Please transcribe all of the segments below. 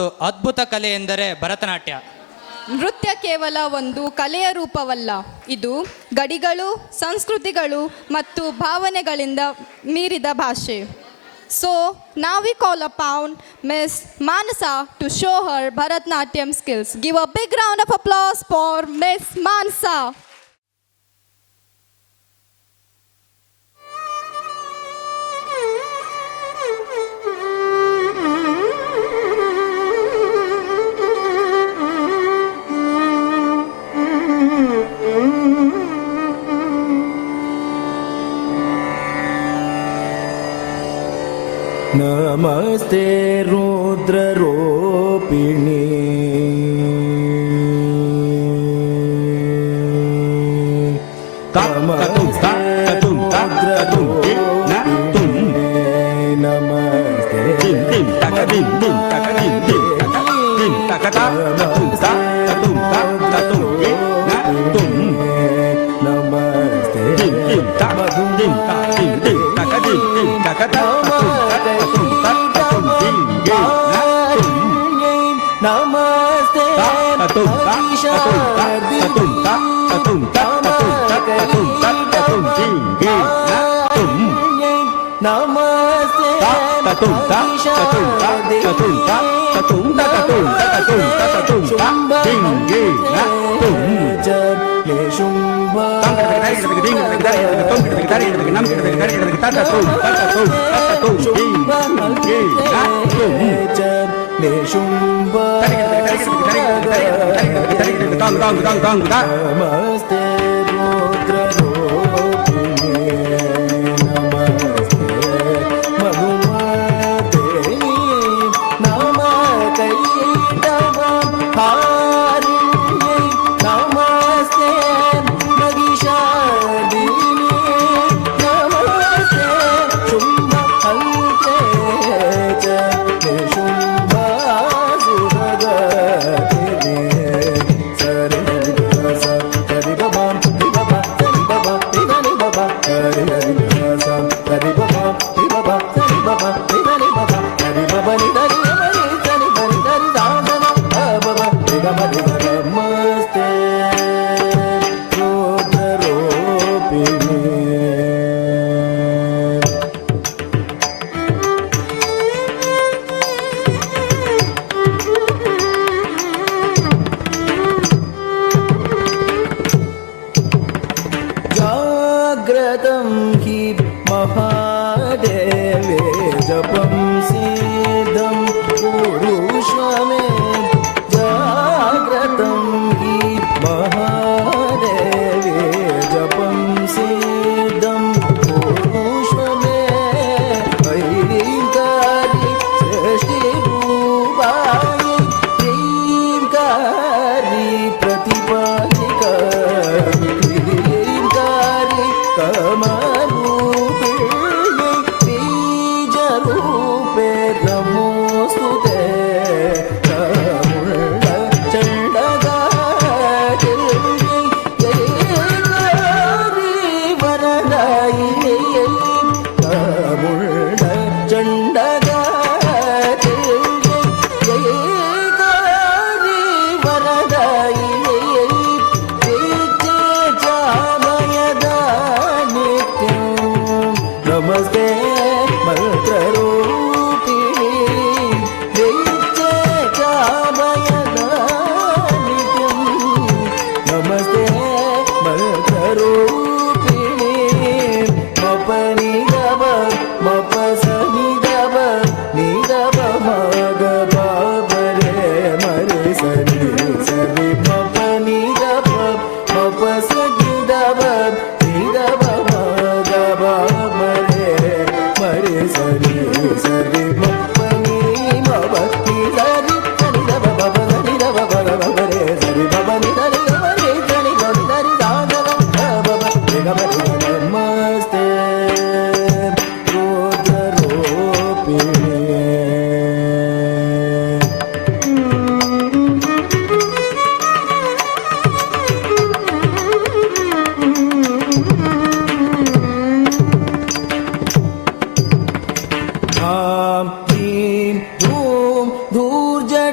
ಅದ್ಭುತ ಕಲೆ ಎಂದರೆ ಭರತನಾಟ್ಯ. ನೃತ್ಯ ಕೇವಲ ಒಂದು ಕಲೆಯ ರೂಪವಲ್ಲ, ಇದು ಗಡಿಗಳು, ಸಂಸ್ಕೃತಿಗಳು ಮತ್ತು ಭಾವನೆಗಳಿಂದ ಮೀರಿದ ಭಾಷೆ. So now we call upon Miss Manasa to show her Bharatnatyam skills. Give a big round of applause for Miss Manasa. ನಮಸ್ತೆ ರುದ್ರರೂಪಿಣಿ ನಮಸ್ತೆ ರುದ್ರರೂಪಿಣಿ ನಮಸ್ತೆ ನಮಸ್ತೆ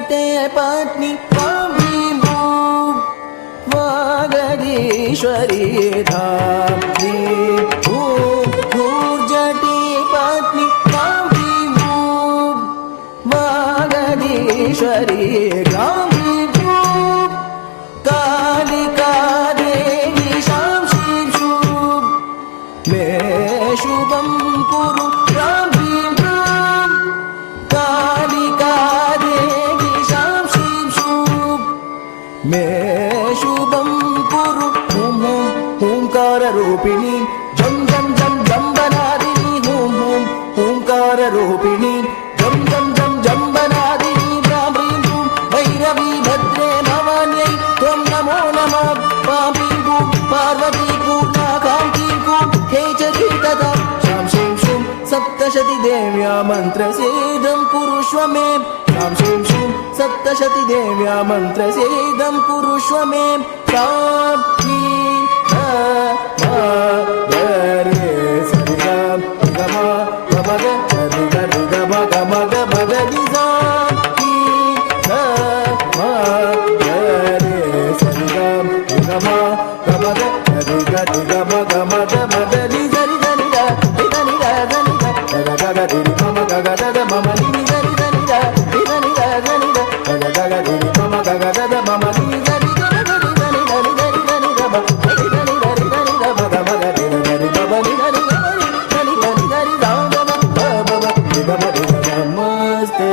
जटे पत्नी वागदीश्वरी धात्री जटे पत्नी वागदीश्वरी कालिका देवी शां श्रीं शुभ मे शुभं कुरु रां ह्रीं क्लीं कालिका देवी शां श्रीं शुभ मे शुभं कुरु हुं हुं हुंकाररूपिणी जं जं जं जम्बनादिनी हुं हुं हुंकाररूपिणी जं जं जं जम्बनादिनी रां ह्रीं हुं भैरवी भद्रे भवान्यै त्वं नमो नमः पापी हुं पार्वती पूर्णा कान्ती हुं हे च तदा शां श्रीं शुं सप्तशती देव्या मन्त्रसेदं कुरुष्व मे शां श्रीं शुं सप्तशती देव्या मन्त्रसेदं कुरुष्व मे सां ह्रीं रे सरिगा गम गमग सरिगा गम गमग भगदि सां ह्रीं रे सरिगा गम गमग सरिगा गम गमग भगदि सरिगा निगा निगा निगा निगा गग दिरि मम गग दद मम नि सरि सरिगा निगा निगा निगा गग दिरि मम गग दद मम नि सरि गग निगा निगा निगा निगा निगा निगा निगा निगा निगा मग मग निगा निगा बब निगा निगा निगा निगा निगा निगा बब बब निगा बब निगा नमस्ते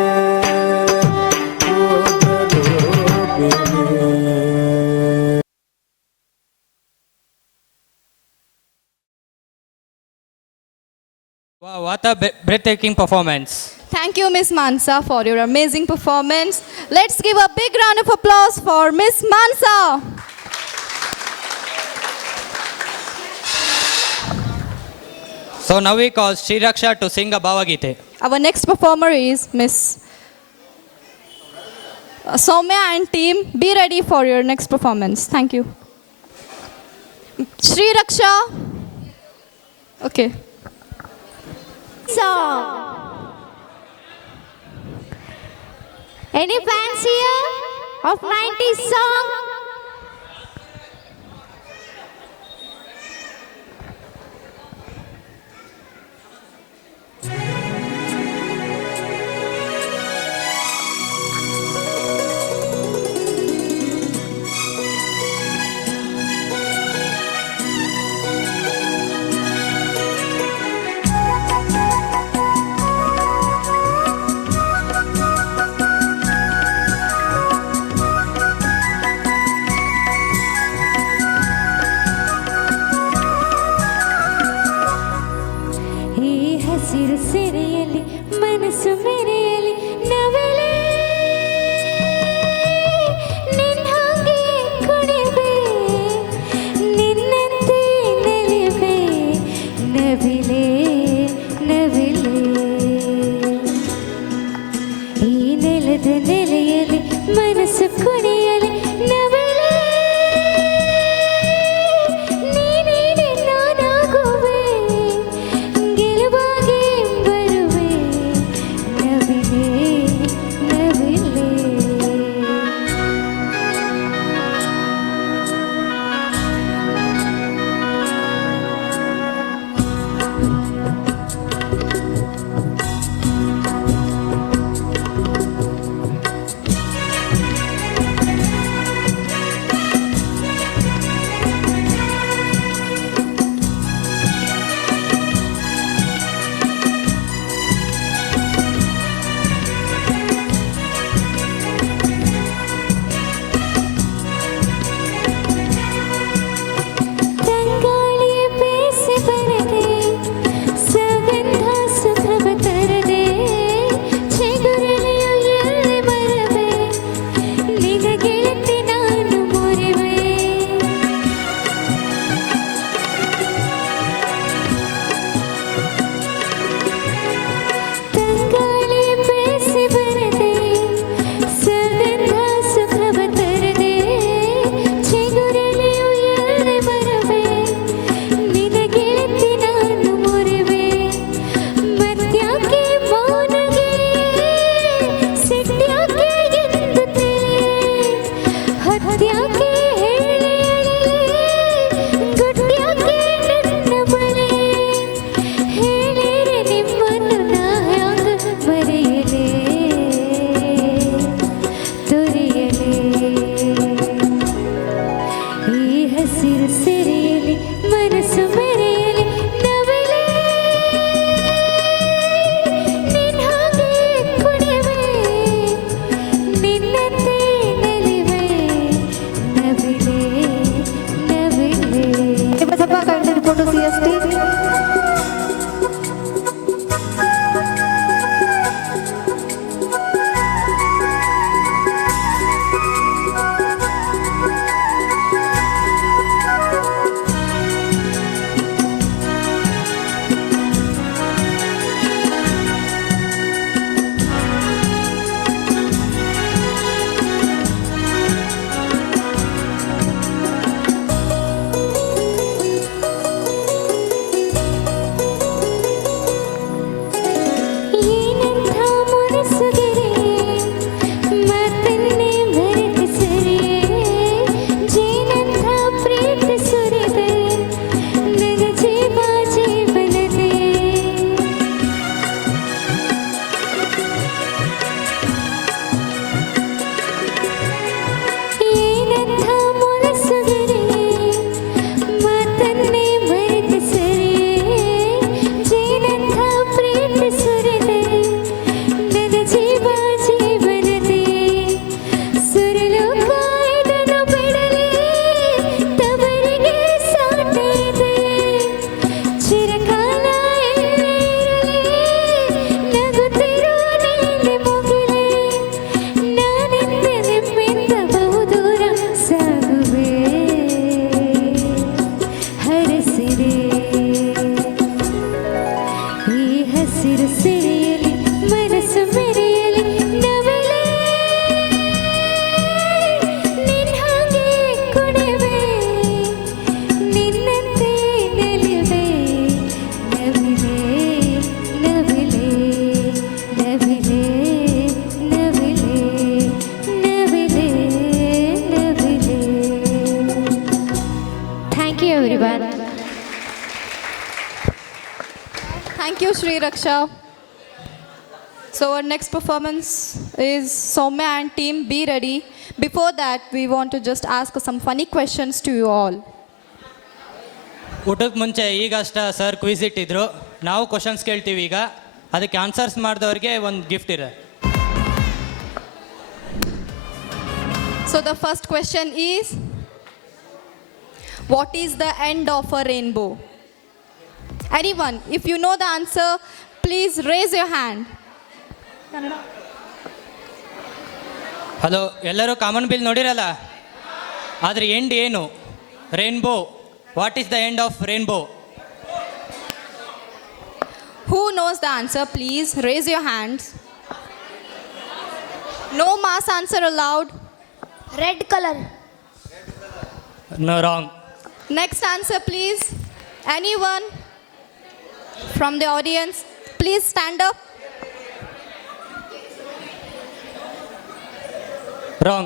Wow, what a breathtaking performance. Thank you, Miss Mansa, for your amazing performance. Let's give a big round of applause for Miss Mansa. So now we call Sri Raksha to sing a Bhavagite. Our next performer is Miss Soumya and team. Be ready for your next performance. Thank you. Sri Raksha. Okay. Song. Any fans here of 90s song? Thank you, Sri Raksha. So our next performance is Soumya and team. Be ready. Before that, we want to just ask some funny questions to you all. ಊಟಕ್ಕೆ ಮುಂಚೆ ಈಗಷ್ಟ sir quiz ಇಟ್ಟಿದ್ರು, ನಾವು questions ಕೇಳ್ತೀವಿ. ಈಗ ಅದಕ್ಕೆ answers ಮಾಡಿದವ್ರಿಗೆ ಒಂದು gift ಇದೆ. So the first question is, what is the end of a rainbow? Anyone, if you know the answer, please raise your hand. Hello, ಎಲ್ಲರೂ ಕಾಮನ್ ಬಿಲ್ ನೋಡಿರಲ್ಲ, ಆದರೆ ಎಂಡ್ ಏನು? Rainbow. What is the end of rainbow? Who knows the answer, please raise your hands. No mass answer allowed. Red color. No, wrong. Next answer, please. Anyone from the audience, please stand up. Wrong.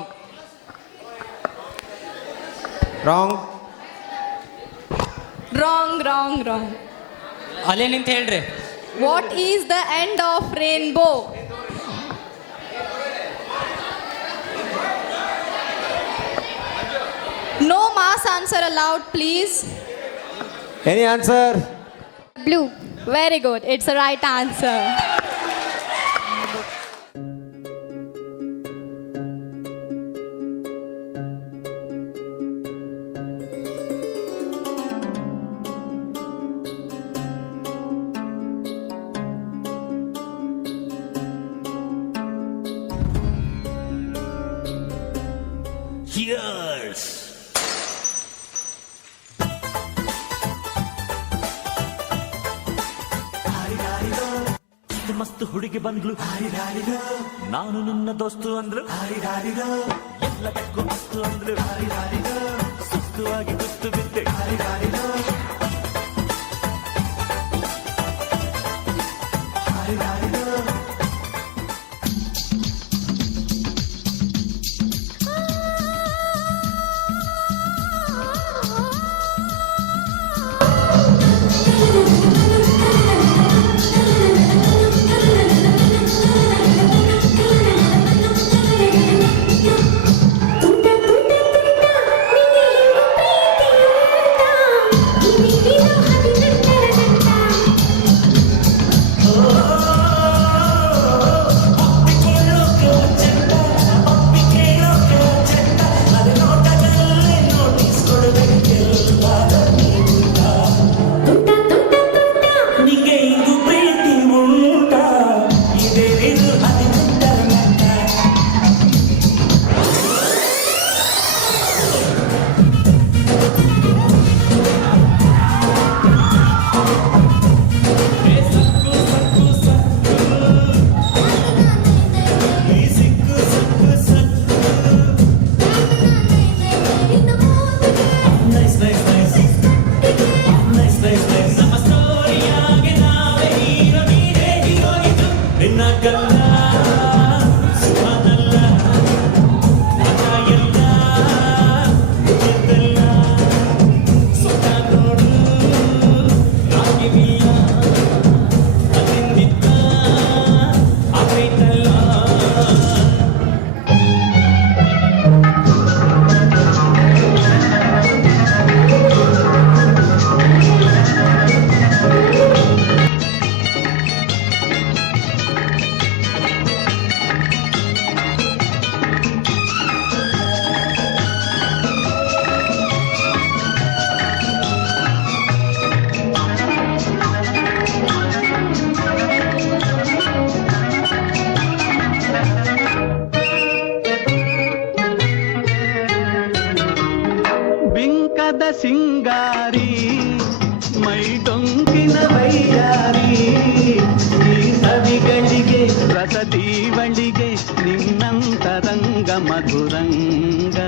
Wrong. Wrong. ಅಲ್ಲೇ ನಿಂತು ಹೇಳ್ರಿ. What is the end of rainbow? No mass answer allowed, please. Any answer? Blue. Very good. It's the right answer. ಮಸ್ತ್ ಹುಡುಗಿ ಬಂದ್ಲು, ನಾನು ನಿನ್ನ ದೋಸ್ತು ಅಂದ್ಲು, ಎಲ್ಲ ಬೆಕ್ಕು ಮಸ್ತು ಅಂದ್ಲು, ಸುಸ್ತುವಾಗಿ ಕುಸ್ತು ಬಿದ್ದೆ. ಸಿಂಗಾರಿ ಮೈ ಡೊಂಕಿನ ವೈಯಾರಿ ಈ ಸವಿಗಳಿಗೆ ರಸದೀವಳಿಗೆ ನಿನ್ನಂತರಂಗ ಮಧುರಂಗ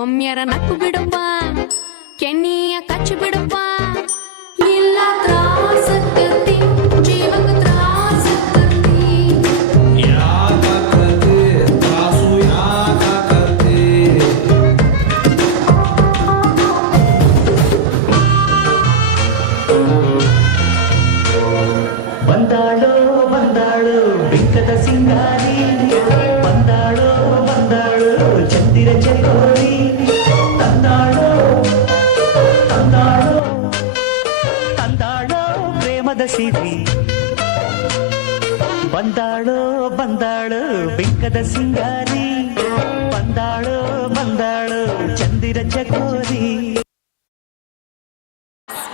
ಒಮ್ಮೆರ ನಕ್ಕು ಬಿಡಪ್ಪ ಕೆನ್ನಿಯ ಕಚ್ಚಿ ಬಿಡಪ್ಪ ಇಲ್ಲ ತ್ರಾಸಕ್ಕತಿ ಜೀವಕ ತ್ರಾಸಕ್ಕತಿ ಬಂದಾಳೋ ಬಂದಾಳು ಬಿಕ್ಕದ ಸಿಂಗಾರಿ ಬಂದಾಳೋ ಬಂದಾಳು ಚಂದಿರ ಚಕೋರಿ ತಂದಾಳೋ ತಂದಾಳೋ ತಂದಾಳೋ ಪ್ರೇಮದ ಸಿರಿ ಬಂದಾಳೋ ಬಂದಾಳು ಬಿಕ್ಕದ ಸಿಂಗಾರಿ ಬಂದಾಳೋ ಬಂದಾಳು ಚಂದಿರ ಚಕೋರಿ.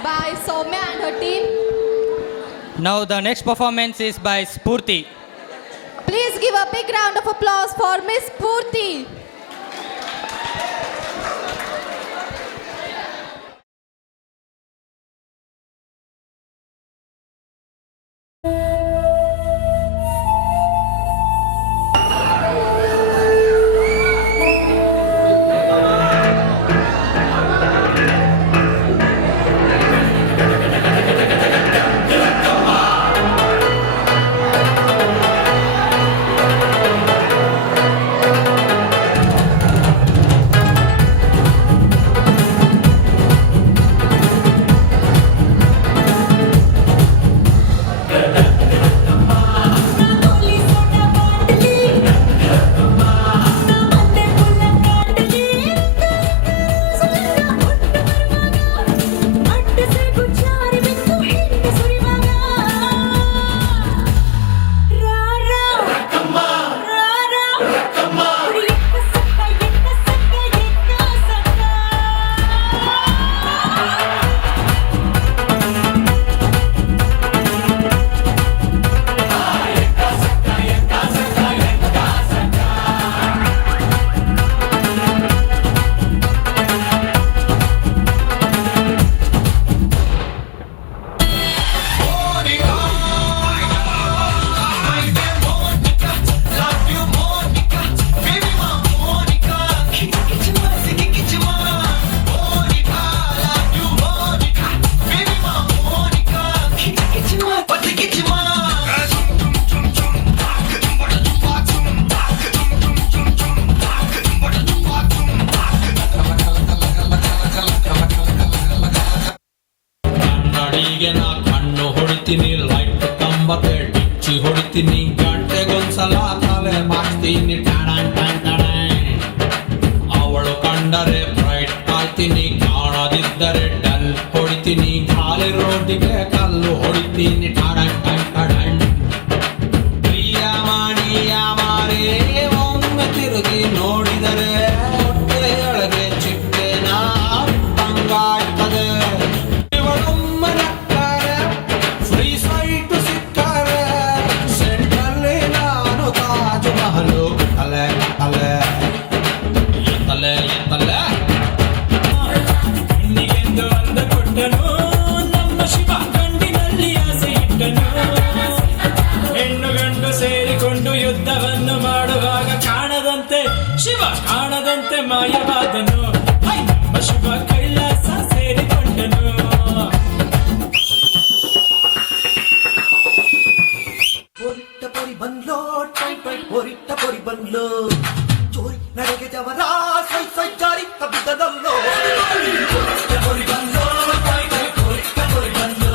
By Soumya and her team. Now the next performance is by Spurti. Please give a big round of applause for Miss Spurti. ಕನ್ನಡಿಗೆ ನಾ ಕಣ್ಣು ಹೊಡಿತೀನಿ ಲೈಟ್ ಕಂಬಕ್ಕೆ ಡಿಚ್ಚಿ ಹೊಡಿತೀನಿ ಗಂಟೆಗೊಂದ್ಸಲ ತಲೆ ಮಾಡ್ತೀನಿ ಟಾಡಾನ್ ಟಾನ್ ಟಾಡಾನ್. ಅವಳು ಕಂಡರೆ ಬ್ರೈಟ್ ಆಯ್ತೀನಿ ಕಾಣದಿದ್ದರೆ ಡಲ್ ಹೊಡಿತೀನಿ ಖಾಲಿ ರೋಡಿಗೆ ಕಲ್ಲು ಹೊಡಿತೀನಿ ಟಾಡಾನ್ ಟಾನ್ ಟಾಡಾನ್. ಪ್ರಿಯ ಮಾಡಿಯ ಮಾರೇ ಒಮ್ಮೆ ತಿರುಗಿ ನೋಡಿದರೆ ಹೊಟ್ಟೆಯೊಳಗೆ ಚಿಟ್ಟೆನ ತಂಗಾಡ್ತದೆ. ಇವಳೊಮ್ಮೆ ನಕ್ಕರೆ ಫ್ರೀ ಸ್ವೈಟ್ ಸಿಕ್ಕರೆ ಸೆಂಟ್ರಲ್ಲಿ ನಾನು ತಾಜ್ ಮಹಲು ತಲೆ ತಲೆ ತಲೆ ತಲೆ ಹೆಣ್ಣಿಗೆಂದು ಅಂದ ಕೊಟ್ಟನು ನಮ್ಮ ಶಿವ ಗಂಡಿನಲ್ಲಿ ಆಸೆ ಇಟ್ಟನು. ಹೆಣ್ಣು ಗಂಡು ಸೇರಿಕೊಂಡು ಯುದ್ಧವನ್ನು ಮಾಡುವಾಗ ಕಾಣದಂತೆ ಶಿವ ಕಾಣದಂತೆ ಮಾಯವಾದನು. ಹೈ, ನಮ್ಮ ಶಿವ ಕೈಲಾಸ ಸೇರಿಕೊಂಡನು. ಒರಿಟ್ಟ ಪೊರಿ ಬಂದ್ಲೋ ಟೈ ಟೈ ಒರಿಟ್ಟ ಪೊರಿ ಬಂದ್ಲೋ ಚೋರಿ ನಡೆಗೆ ಜವರ ಸೈ ಸೈ ಜಾರಿ ಕಬ್ಬಿದ್ದಲ್ಲೋ ಒರಿಟ್ಟ ಪೊರಿ ಬಂದ್ಲೋ ಟೈ ಟೈ ಒರಿಟ್ಟ ಪೊರಿ ಬಂದ್ಲೋ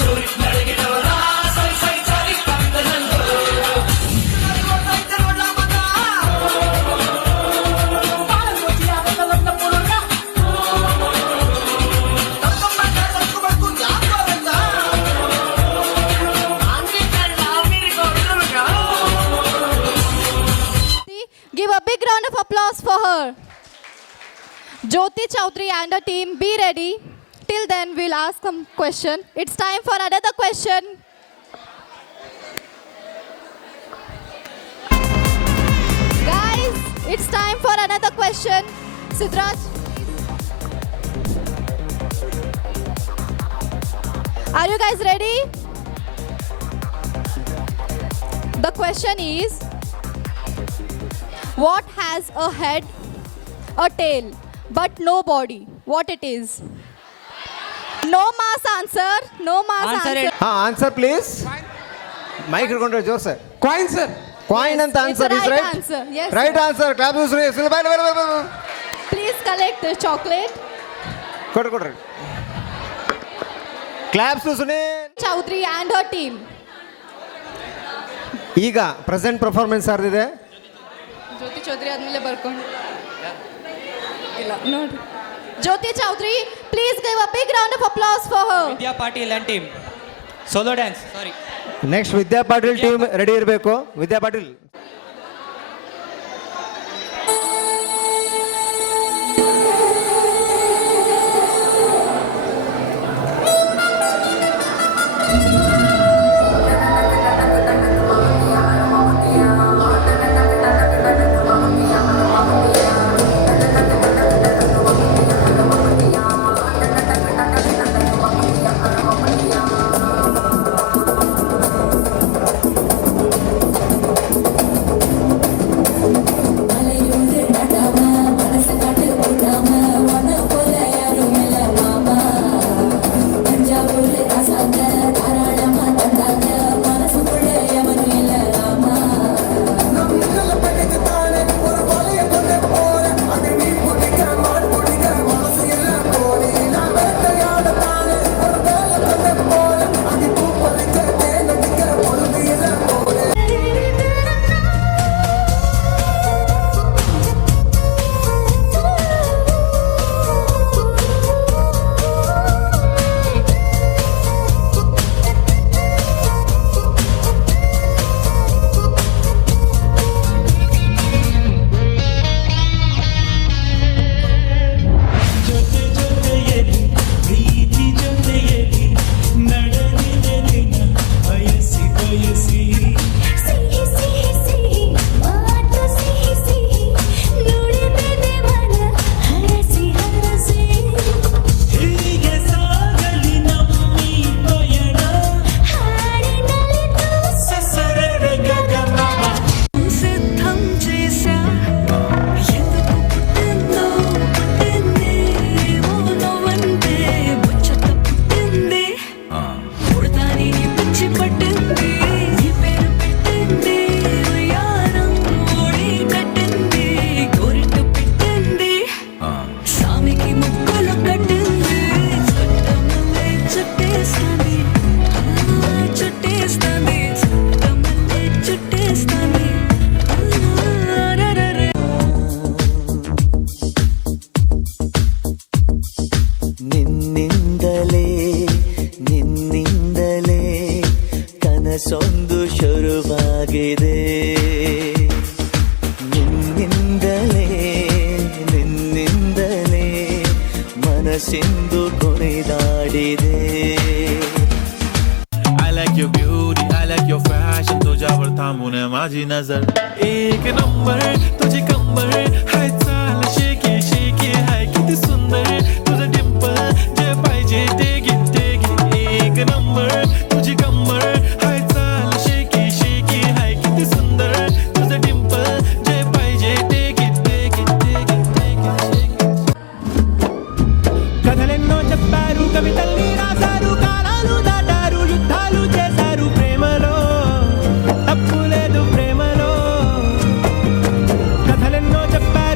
ಚೋರಿ ನಡೆಗೆ ಜವರ ಸೈ ಸೈ ಜಾರಿ ಕಬ್ಬಿದ್ದಲ್ಲೋ Give a big round of applause for her. Jyoti Chaudhary and her team, be ready. Till then, we'll ask some question. It's time for another question. Guys, it's time for another question. Sidraj. Are you guys ready? The question is, what has a head a tail, but no body. What it is? No mass answer. No mass Answer answer. it. ಹಾ answer please. Mic ಹಿಡ್ಕೊಂಡ್ರೆ ಜೋರ್ sir. Coin sir. Coin ಅಂತ Yes, answer it's is a right right. answer. Yes, right sir. Answer. Clap use. Please collect the chocolate. ಕೊಡ್ರಿ. Claps Sunil. Chowdhury and her team. ಈಗ present performance ಯಾರ್ದಿದೆ? ಜ್ಯೋತಿ ಚೌಧರಿ ಆದ್ಮೇಲೆ ಬರ್ಕೊಂಡು ಇಲ್ಲ ನೋಡಿ. Jyoti Chowdhury, please give a big round of applause for her. Vidya Patil and team solo dance. Sorry, next Vidya Patil team ready ಇರಬೇಕು. ವಿದ್ಯಾ ಪಾಟೀಲ್. ಕನಸೊಂದು ಶುರುವಾಗಿದೆ. ನಿನ್ನಿಂದಲೇ ಮನಸ್ಸಿಂದು ಕುಣಿದಾಡಿದೆ. I like your beauty, I like your fashion. तुझ्यावर थांबून माझी नजर एक नंबर तुझी कंबर हाय चाल शेकी शेकी हाय किती सुंदर तुझं डिंपल जे पाहिजे ते घे एक नंबर तुझी कंबर हाय चाल शेकी शेकी हाय किती सुंदर तुझं डिंपल जे पाहिजे ते घे కథలెన్నో చెప్పారు కవితల్ని రాశారు కాలాలు దాటారు యుద్ధాలు చేశారు ప్రేమలో తప్పు లేదు ప్రేమలో కథలెన్నో చెప్పారు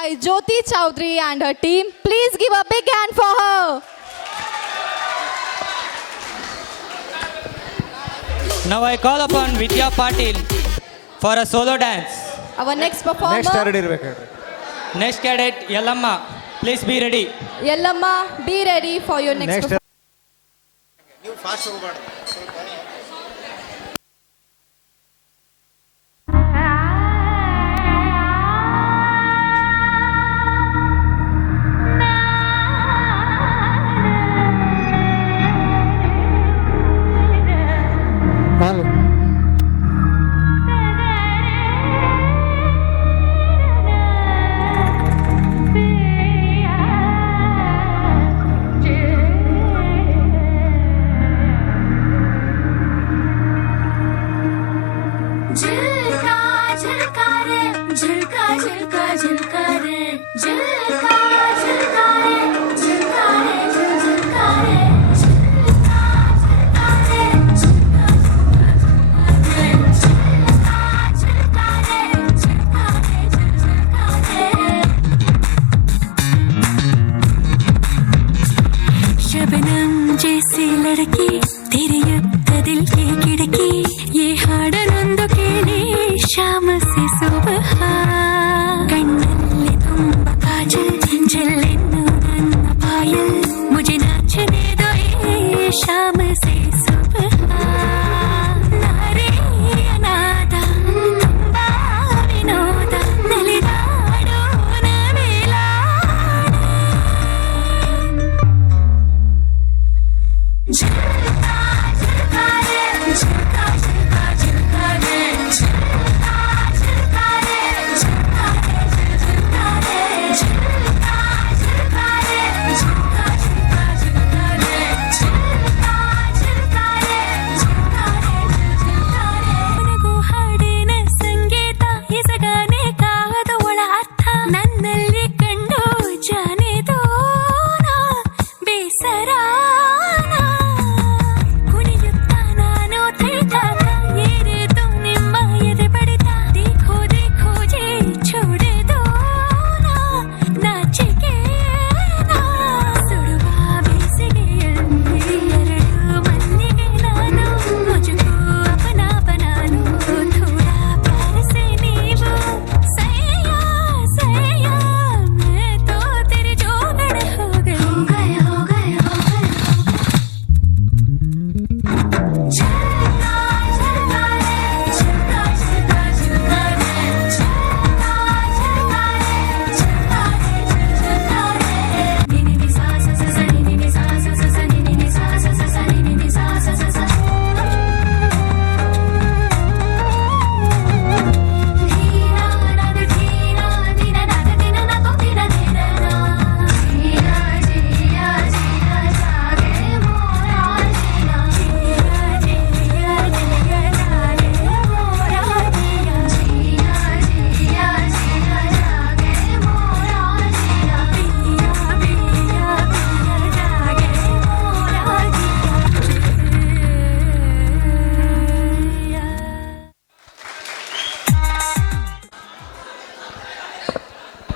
by Jyoti Chowdhury and her team. Please give a big hand for her. Now I call upon Vidya Patil for a solo dance. Our next performer. Next ಎರಡು ಇರ್ಬೇಕಾದ್ರೆ Next cadet Yellamma, please be ready. Yellamma, be ready for your next next झिलका झिलका रे झिलका झिलका झिलका रे झिलका झिलका रे झिलका रे झिलका रे झिलका झिलका रे झिलका झिलका रे झिलका रे झिलका रे शबनम जैसी लड़की तेरे अब दिल की खिड़की ये हाडनೊಂದು ಕೇಳಿ शाम से सुबह ಕಣ್ಣಲ್ಲಿ ತುಂಬ ಕಾಜಲ್ ಜಲ್ಲೆನ್ನು ನನ್ನ ಪಾಯಲ್ मुझे नाचने दो ये शाम से सुबह ನಾರೇ ಅನಾಥ ತುಂಬ ವಿನೋದ ನಲಿದಾಡೋಣ ಮೇಲಾಡೆ झिलका झिलका रे झिलका झिलका झिलका रे झिलका झिलका रे झिलका रे झिलका रे झिलका झिलका रे झिलका झिलका झिलका रे झिलका झिलका रे झिलका रे झिलका रे ನನಗೂ ಹಾಡಿನ ಸಂಗೀತ ಇಸಗಾನೆ ಕಾದ ಒಳ ಅರ್ಥ ನನ್ನಲ್ಲಿ ಕಂಡು ಜಾನೆದೋ ನಾ ಬೇಸರ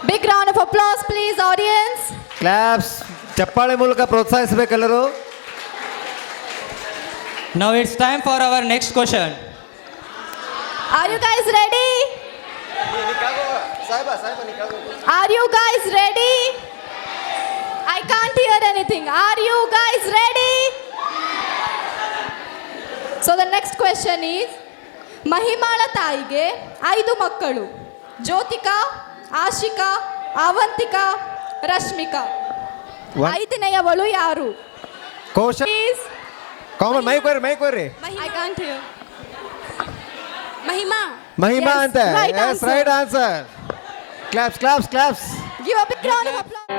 Big round of applause, please, audience. Claps ಚಪ್ಪಾಳೆ ಮೂಲಕ ಪ್ರೋತ್ಸಾಹಿಸಬೇಕೆಲ್ಲರೂ. Now it's time for our next question. Are you guys ready? Are you guys ready? I can't hear anything. Are you guys ready? So the next question is, ಮಹಿಮಾಳ ತಾಯಿಗೆ 5 ಮಕ್ಕಳು. ಜ್ಯೋತಿಕಾ, ಆಶಿಕಾ, ಅವಂತಿಕಾ, ರಶ್ಮಿಕಾ. ಐದನೆಯವಳು ಯಾರು? ಕೋಶ common mic ಬರ್ರಿ I can't hear. Mahima Mahima Yes, ಅಂತ right yes answer. Right answer. Claps. Give a big round of applause.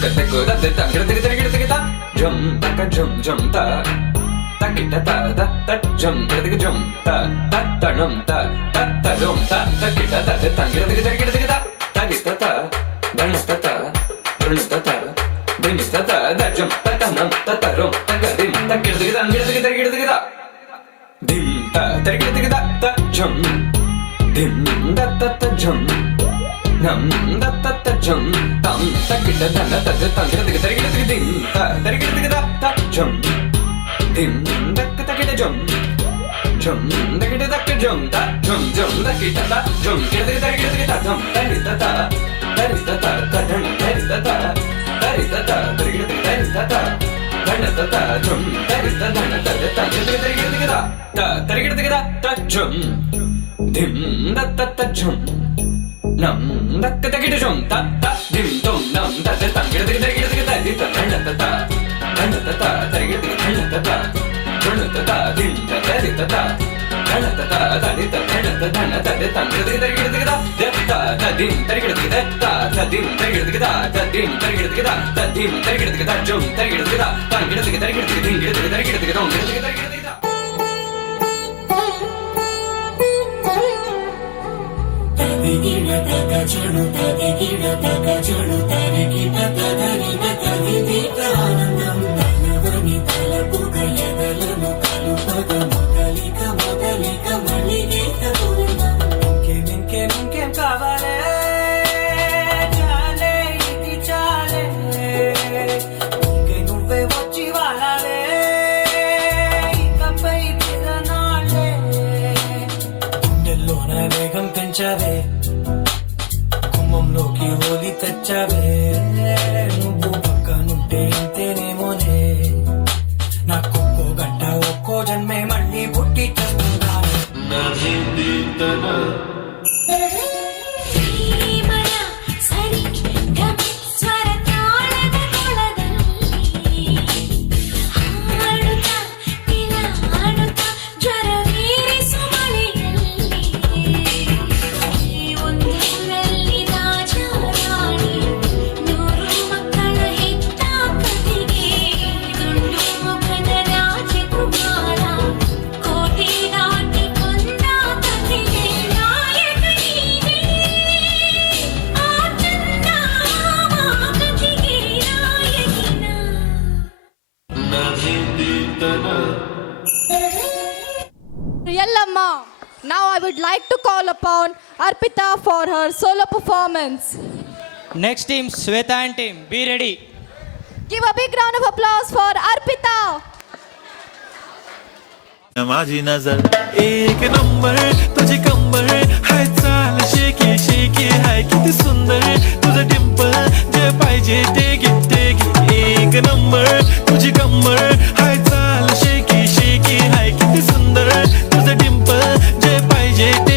ತಕ್ಕ ತೆಕ್ಕು ತದ್ದೆ ತಂಗಿಡ ತೆಗೆ ತೆಗೆ ತೆಗೆದ ಜಮ್ ತಕ್ಕ ಜಮ್ ಜಮ್ ತ ತಕ್ಕಿಟ್ಟ ತ ತ ಜಮ್ ತೆಗೆ ಜಮ್ ತ ತಣಂ ತ ತತ್ತಂ ತ ತಕ್ಕಿಟ್ಟ ತದ್ದೆ ತಂಗಿಡ ತೆಗೆ ತೆಗೆ ತೆಗೆದ ತಗಿತ ತ ಗಣತ ತ ಋಣತ ತ ದಿನಿತ ತ ದ ಜಮ್ ತತನಂ ತತರಂ ತಗದಿಂ ತಕ್ಕಿಡ ತೆಗೆ ತಂಗಿಡ ತೆಗೆ ತೆಗೆ ತೆಗೆದ ಧಿಂ ತ ತೆಗೆ ತೆಗೆದ ತ ಜಮ್ ಧಿಂ ದತ್ತ ಜಮ್ ನಮ್ ದತ್ತ ಜಮ್ ತಂ ತಕ್ಕಿಟ್ಟ ಧನ ತದ ತಂಗಿಡ ತೆಗೆ ತೆಗೆ ತೆಗೆ ಧಿಂ ತ ತೆಗೆ ತೆಗೆದ ತ ಜಮ್ ಧಿಂ ದಕ್ಕ ತಗಿಡ ಜಮ್ ಜಮ್ ತಗಿಡ ದಕ್ಕ ಜಮ್ ತ ಜಮ್ ಜಮ್ ದಕ್ಕಿಟ್ಟ ತ ಜಮ್ ತೆಗೆ ತೆಗೆ ತೆಗೆ ತ ಧಂ ತರಿತ ತ ತರಿತ ತ ತಡಣ ತರಿತ ತ ತರಿತ ತ ತೆಗೆ ತೆಗೆ ತರಿತ ತ ಧನ ತ ಜಮ್ ತರಿತ ಧನ ತದ ತಂಗಿಡ ತೆಗೆ ತೆಗೆ ತೆಗೆದ ತ ತೆಗೆ ತೆಗೆದ ತ ಜಮ್ ಧಿಂ ದತ್ತ ಜಮ್ ನಮ್ ದಕ್ಕ ತಗಿಡ ಜಮ್ ತ ತ ಧಿಂ ತೊಂ ನಮ್ ತದ ತಂಗಿಡ ತೆಗೆ ತೆಗೆ ತೆಗೆ ತರಿತ ಧನ ತ ಧನ ತ ತೆಗೆ ತೆಗೆ ಧನ ತ ಧನ ತ ಧಿಂ ತರಿತ ತ ಧನ ತ ತರಿತ ಧನ ತ ಧನ ತದ ತಂಗಿಡ ತೆಗೆ ತೆಗೆ ತೆಗೆದ ದತ್ತ ತ ಧಿಂ ತೆಗೆ ತೆಗೆ ತ ಧಿಂ ತೆಗೆ ತೆಗೆ ತ ಧಿಂ ತೆಗೆ ತೆಗೆ ತ ಧಿಂ ತೆಗೆ ತೆಗೆ ತ ಜಮ್ ತೆಗೆ ತೆಗೆ ತಂಗಿಡ ತೆಗೆ ತೆಗೆ ತೆಗೆ ಧಿಂ ತೆಗೆ ತೆಗೆ ತೊಂ ತೆಗೆ ತೆಗೆ ತೆಗೆ పెంచావే కుమ్మంలోకి హోలీ తెచ్చావే నువ్వు పక్కనుంటే ఇంతేనేమోనే నాకొక్కో గంట ఒక్కో జన్మే మళ్ళీ పుట్టి చేస్తున్నాను Yellama. Now I would like to call upon Arpita for her solo performance. Next team, Sweta and team, be ready. Give a big round of applause for Arpita. माझी नजर एक नंबर तुझी कंबर हाय चाल शेकी शेकी हाय किती सुंदर तुझं डिंपल जे पाहिजे ते एक नंबर तुझी कंबर हाय चाल शेकी शेकी हाय किती सुंदर तुझं डिंपल जे पाहिजे ते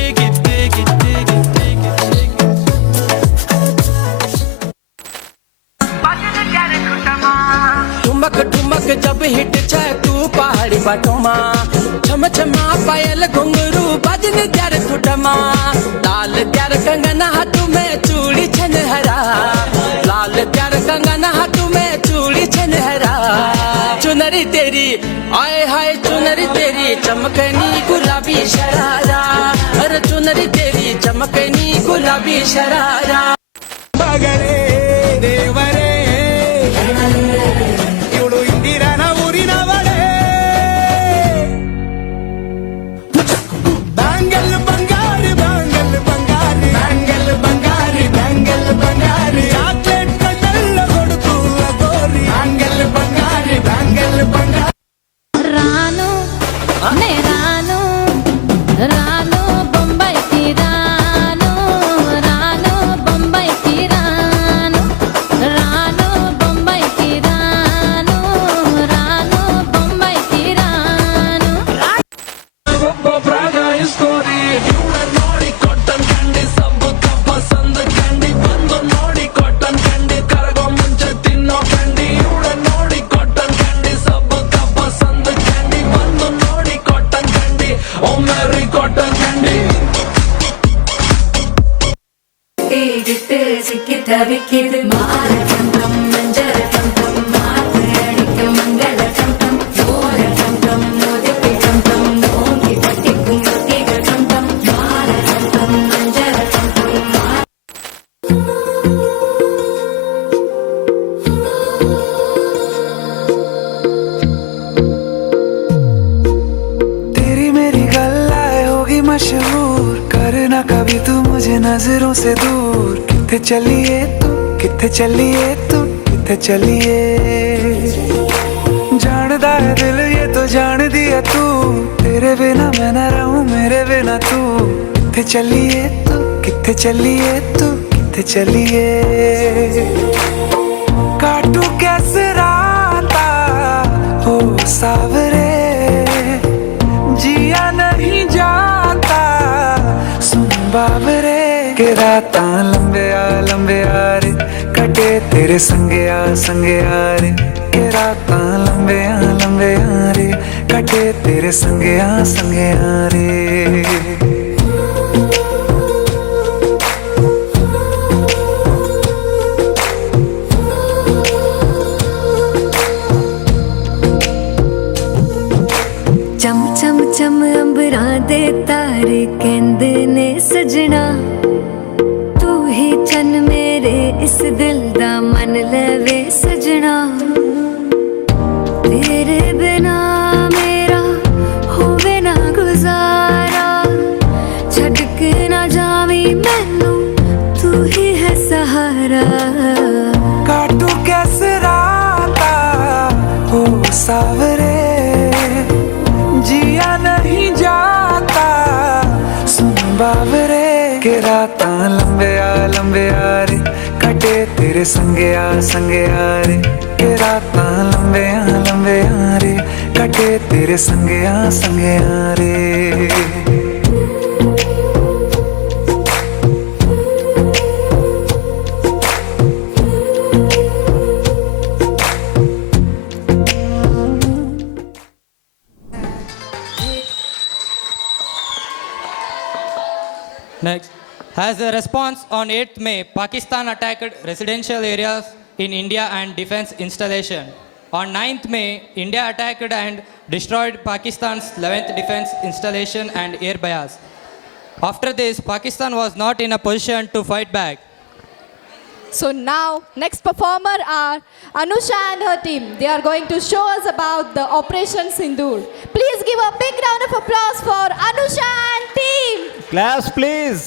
ठुमक ठुमक जब हिट जाए तू पहाड़ी बाटोमा छम छमा पायल घुंघरू बजन त्यार ठुठमा लाल त्यार कंगना हाथों में चूड़ी छन हरा लाल त्यार कंगना हाथों में चूड़ी छन हरा चुनरी तेरी आए हाय चुनरी तेरी चमकनी गुलाबी शरारा अरे चुनरी तेरी चमकनी गुलाबी शरारा ಮಗಳೇ ದೇವರೇ ಇವಳು ಇಂದಿರನ ಊರಿನವಳೇ ಬ್ಯಾಂಗಲ್ ಬಂಗಾರಿ ಬ್ಯಾಂಗಲ್ ಬಂಗಾರಿ ಬ್ಯಾಂಗಲ್ ಬಂಗಾರಿ ಬ್ಯಾಂಗಲ್ ಬಂಗಾರಿ ಚಾಕ್ಲೇಟ್ ಕಣ್ಣೆಲ್ಲ ಕೊಡುಕು ಗೋರಿ ಬ್ಯಾಂಗಲ್ ಬಂಗಾರಿ ಬ್ಯಾಂಗಲ್ ಬಂಗಾರಿ రాను నే రాను రాను బొంబాయికి రాను రాను బొంబాయి तेरी मेरी गल्लाए होगी मशहूर, करना कभी तू मुझे नजरों से दूर। किथे चलिए तू, किथे चलिए तू, किथे चलिए। जानदा है दिल ये तो जान दिया तू, तेरे बिना मैं न रहूं मेरे बिना तू। किथे चलिए तू, किथे चलिए तू, किथे चलिए। काटू कैसे राता हो सावरे, जिया नहीं जाता सुन बाबरे। के राता लंबे आ रे, कटे तेरे संगे आ रे। के राता लंबे आ रे, कटे तेरे संगे आ रे। चम चम चम अंबरां दे तारे कहंदे ने सजना, तू ही चन मेरे इस दिल दा मन लवे सजना। तेरे बिना मेरा होवे ना गुजारा, छड़ के ना जावी मैनू तू ही है सहारा। काटू कैसे राता हो सावरे, जिया नहीं जाता सुन बाबरे। के राता लंबे आ रे, कटे तेरे संगे आ रे। के राता लंबे आ रे, कटे तेरे संगे आ रे। Next. As a response on 8th May, Pakistan attacked residential areas in India and defense installation. On 9th May, India attacked and destroyed Pakistan's 11th defense installation and air base. After this, Pakistan was not in a position to fight back. So now, next performer are Anusha and her team. They are going to show us about the Operation Sindoor. Please give a big round of applause for Anusha and team. Class please.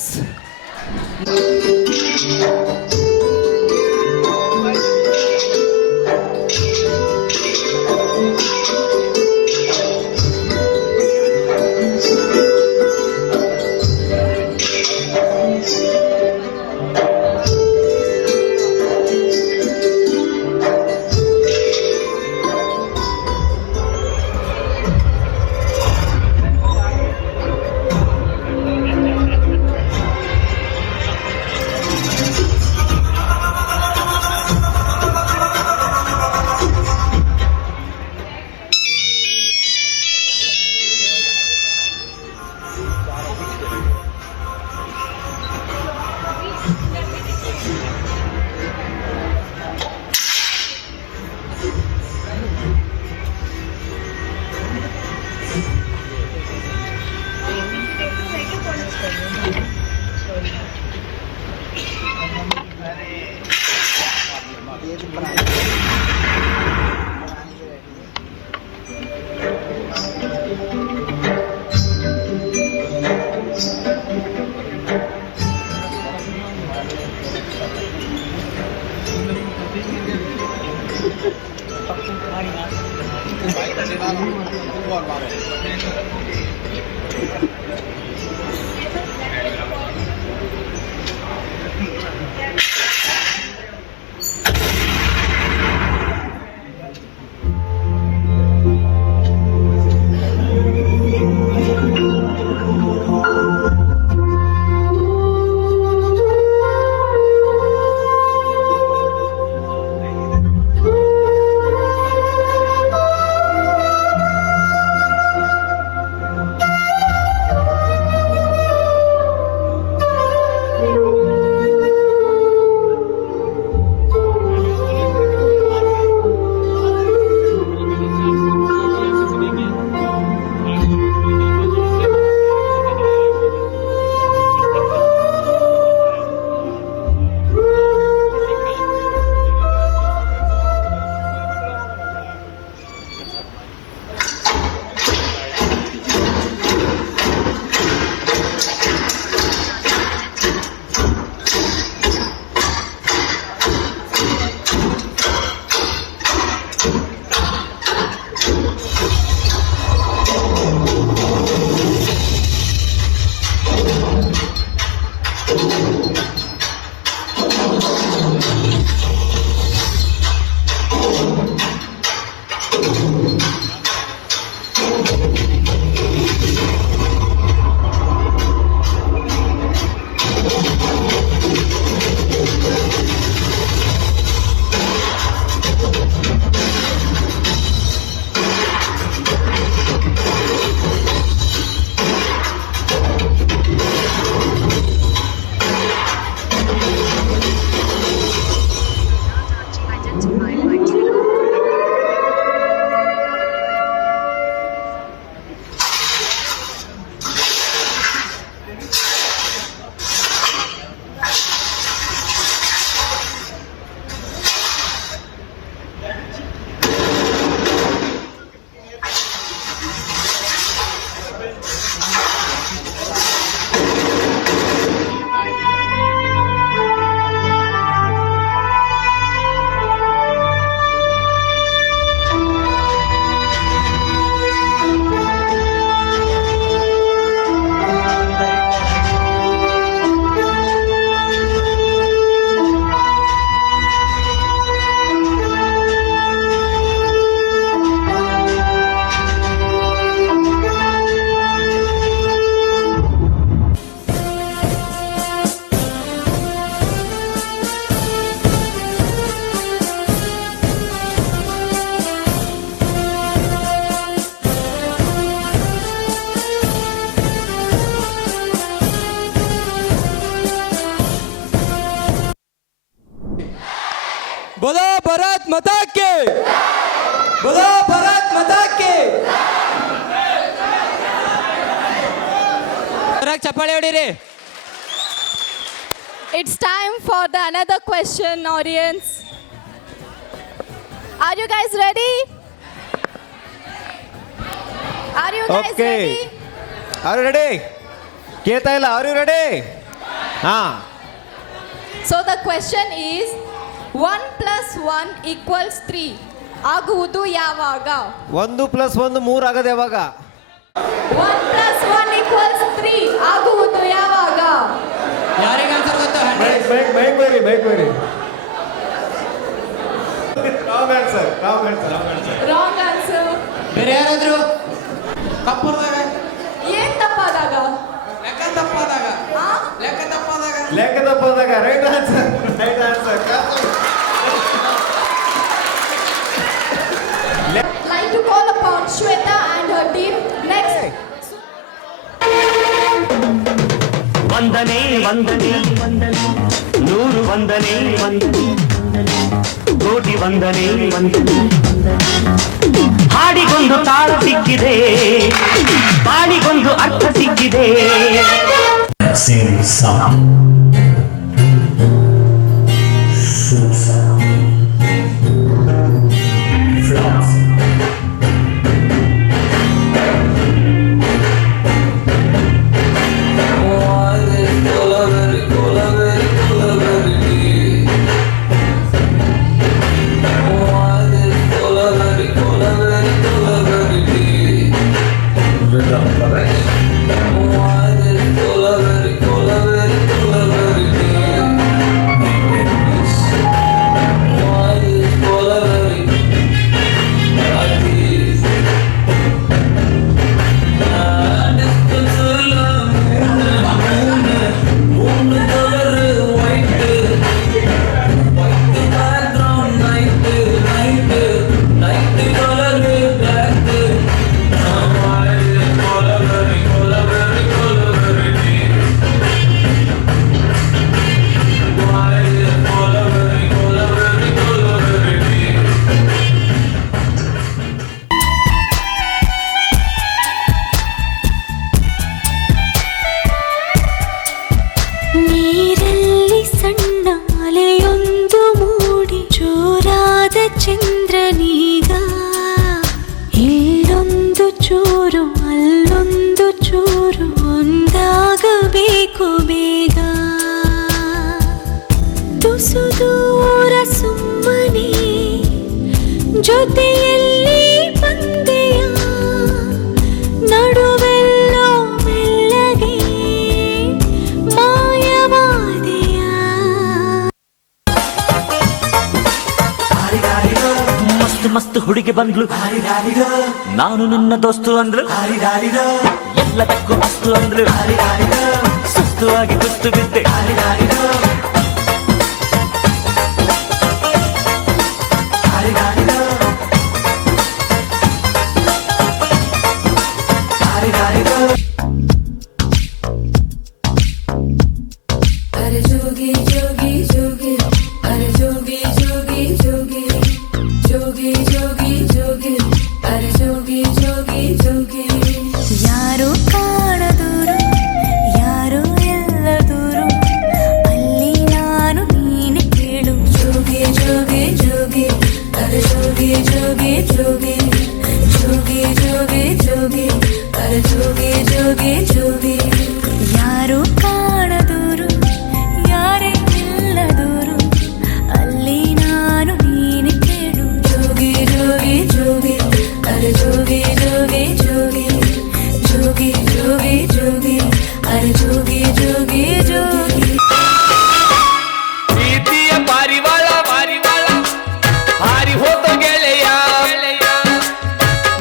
Bharat ಮಾತಾ ಕಿ ಬೋಲೋ ಭಾರತ್ ಮಾತಾ ಕಿ ಚಪ್ಪಾಳೆ ಹೊಡೀರಿ. It's time for the another question, audience. Are you guys ready? Are you guys ready? Are you ready? ಕೇಳ್ತಾ ಇಲ್ಲ, are you ready? ಹಾ. So the question is 1 + 1 = 3 ಆಗುವುದು ಯಾವಾಗ? 1 + 1 3 ಆಗದೆ ಯಾವಾಗ? 1 + 1 = 3 ಆಗುವುದು ಯಾವಾಗ? ಯಾರಿಗೆ ಆನ್ಸರ್ ಗೊತ್ತಾ? ಬೈಕ್ ಬೇರಿ. Wrong answer. Wrong answer. ಬೇರೆ ಯಾರಾದ್ರು? ತಪ್ಪದಾಗ ಏನ್ ತಪ್ಪಾದಾಗ? ಲೆಕ್ಕ ತಪ್ಪಾದಾಗ. ಲೆಕ್ಕ ತಪ್ಪಾದಾಗ right answer. Like to call upon Shweta and her team. Next. ವಂದನೆ ವಂದನೆ ನೂರು ವಂದನೆ ವಂದನೆ ಕೋಟಿ ವಂದನೆ ವಂದನೆ ಹಾಡಿಗೊಂದು ತಾಳ ಸಿಕ್ಕಿದೆ, ಬಾಳಿಗೊಂದು ಅರ್ಥ ಸಿಕ್ಕಿದೆ. ನೀರಲ್ಲಿ ಸಣ್ಣ ಅಲೆಯೊಂದು ಮೂಡಿ ಜೋರಾದ ಚಂದ್ರನೀಗ ಇಲ್ಲೊಂದು ಚೂರು ಅಲ್ಲೊಂದು ಚೂರು ಒಂದಾಗಬೇಕು ಬೇಗ ತುಸು ದೂರ ಸುಮ್ಮನೆ ಜೊತೆಯಲ್ಲಿ ಬಂದೆಯ ನಡುವೆಲ್ಲೋ ಮೆಲ್ಲಗೆ ಮಾಯವಾದೆಯ. ಮಸ್ತ್ ಮಸ್ತ್ ಹುಡುಗಿ ಬಂದ್ಲು, ನಾನು ನಿನ್ನ ದೋಸ್ತು ಅಂದ್ಲು, ಎಲ್ಲದಕ್ಕೂ ಅಸ್ತು ಅಂದ್ಲು, ಸುಸ್ತು ಆಗಿ ಕುಸ್ತು ಬಿದ್ದೆ. अरे जोगी जोगी जोगी, अरे जोगी जोगी जोगी, जोगी जोगी जोगी, अरे जोगी जोगी जोगी. ಯಾರು ಕಾಣದೂರು, ಯಾರು ಎಲ್ಲ ದೂರು, ಅಲ್ಲಿ ನಾನು ನೀನು ಕೇಳು. ಜೋಗಿ ಜೋಗಿ ಜೋಗಿ, ಅರೆ ಜೋಗಿ ಜೋಗಿ ಜೋಗಿ, ಜೋಗಿ ಜೋಗಿ ಜೋಗಿ, ಅರೆ ಜೋಗಿ ಜೋಗಿ ಜೋಗಿ. ಯಾರು ಕಾಣದೂರು, ಯಾರೇ ಇಲ್ಲ ದೂರು, ಅಲ್ಲಿ ನಾನು ನೀನು ಕೇಳು. ಜೋಗಿ ಜೋಗಿ ಜೋಗಿ, ಅರೆ ಜೋಗಿ ಜೋಗಿ ಜೋಗಿ, ಜೋಗಿ ಜೋಗಿ ಜೋಗಿ, ಅರೆ ಜೋಗಿ ಜೋಗಿ ಜೋಗಿ. ಪ್ರೀತಿಯ ಪಾರಿವಾಳ ಪಾರಿವಾಳ ಹಾರಿ ಹೋದ ಗೆಳೆಯ,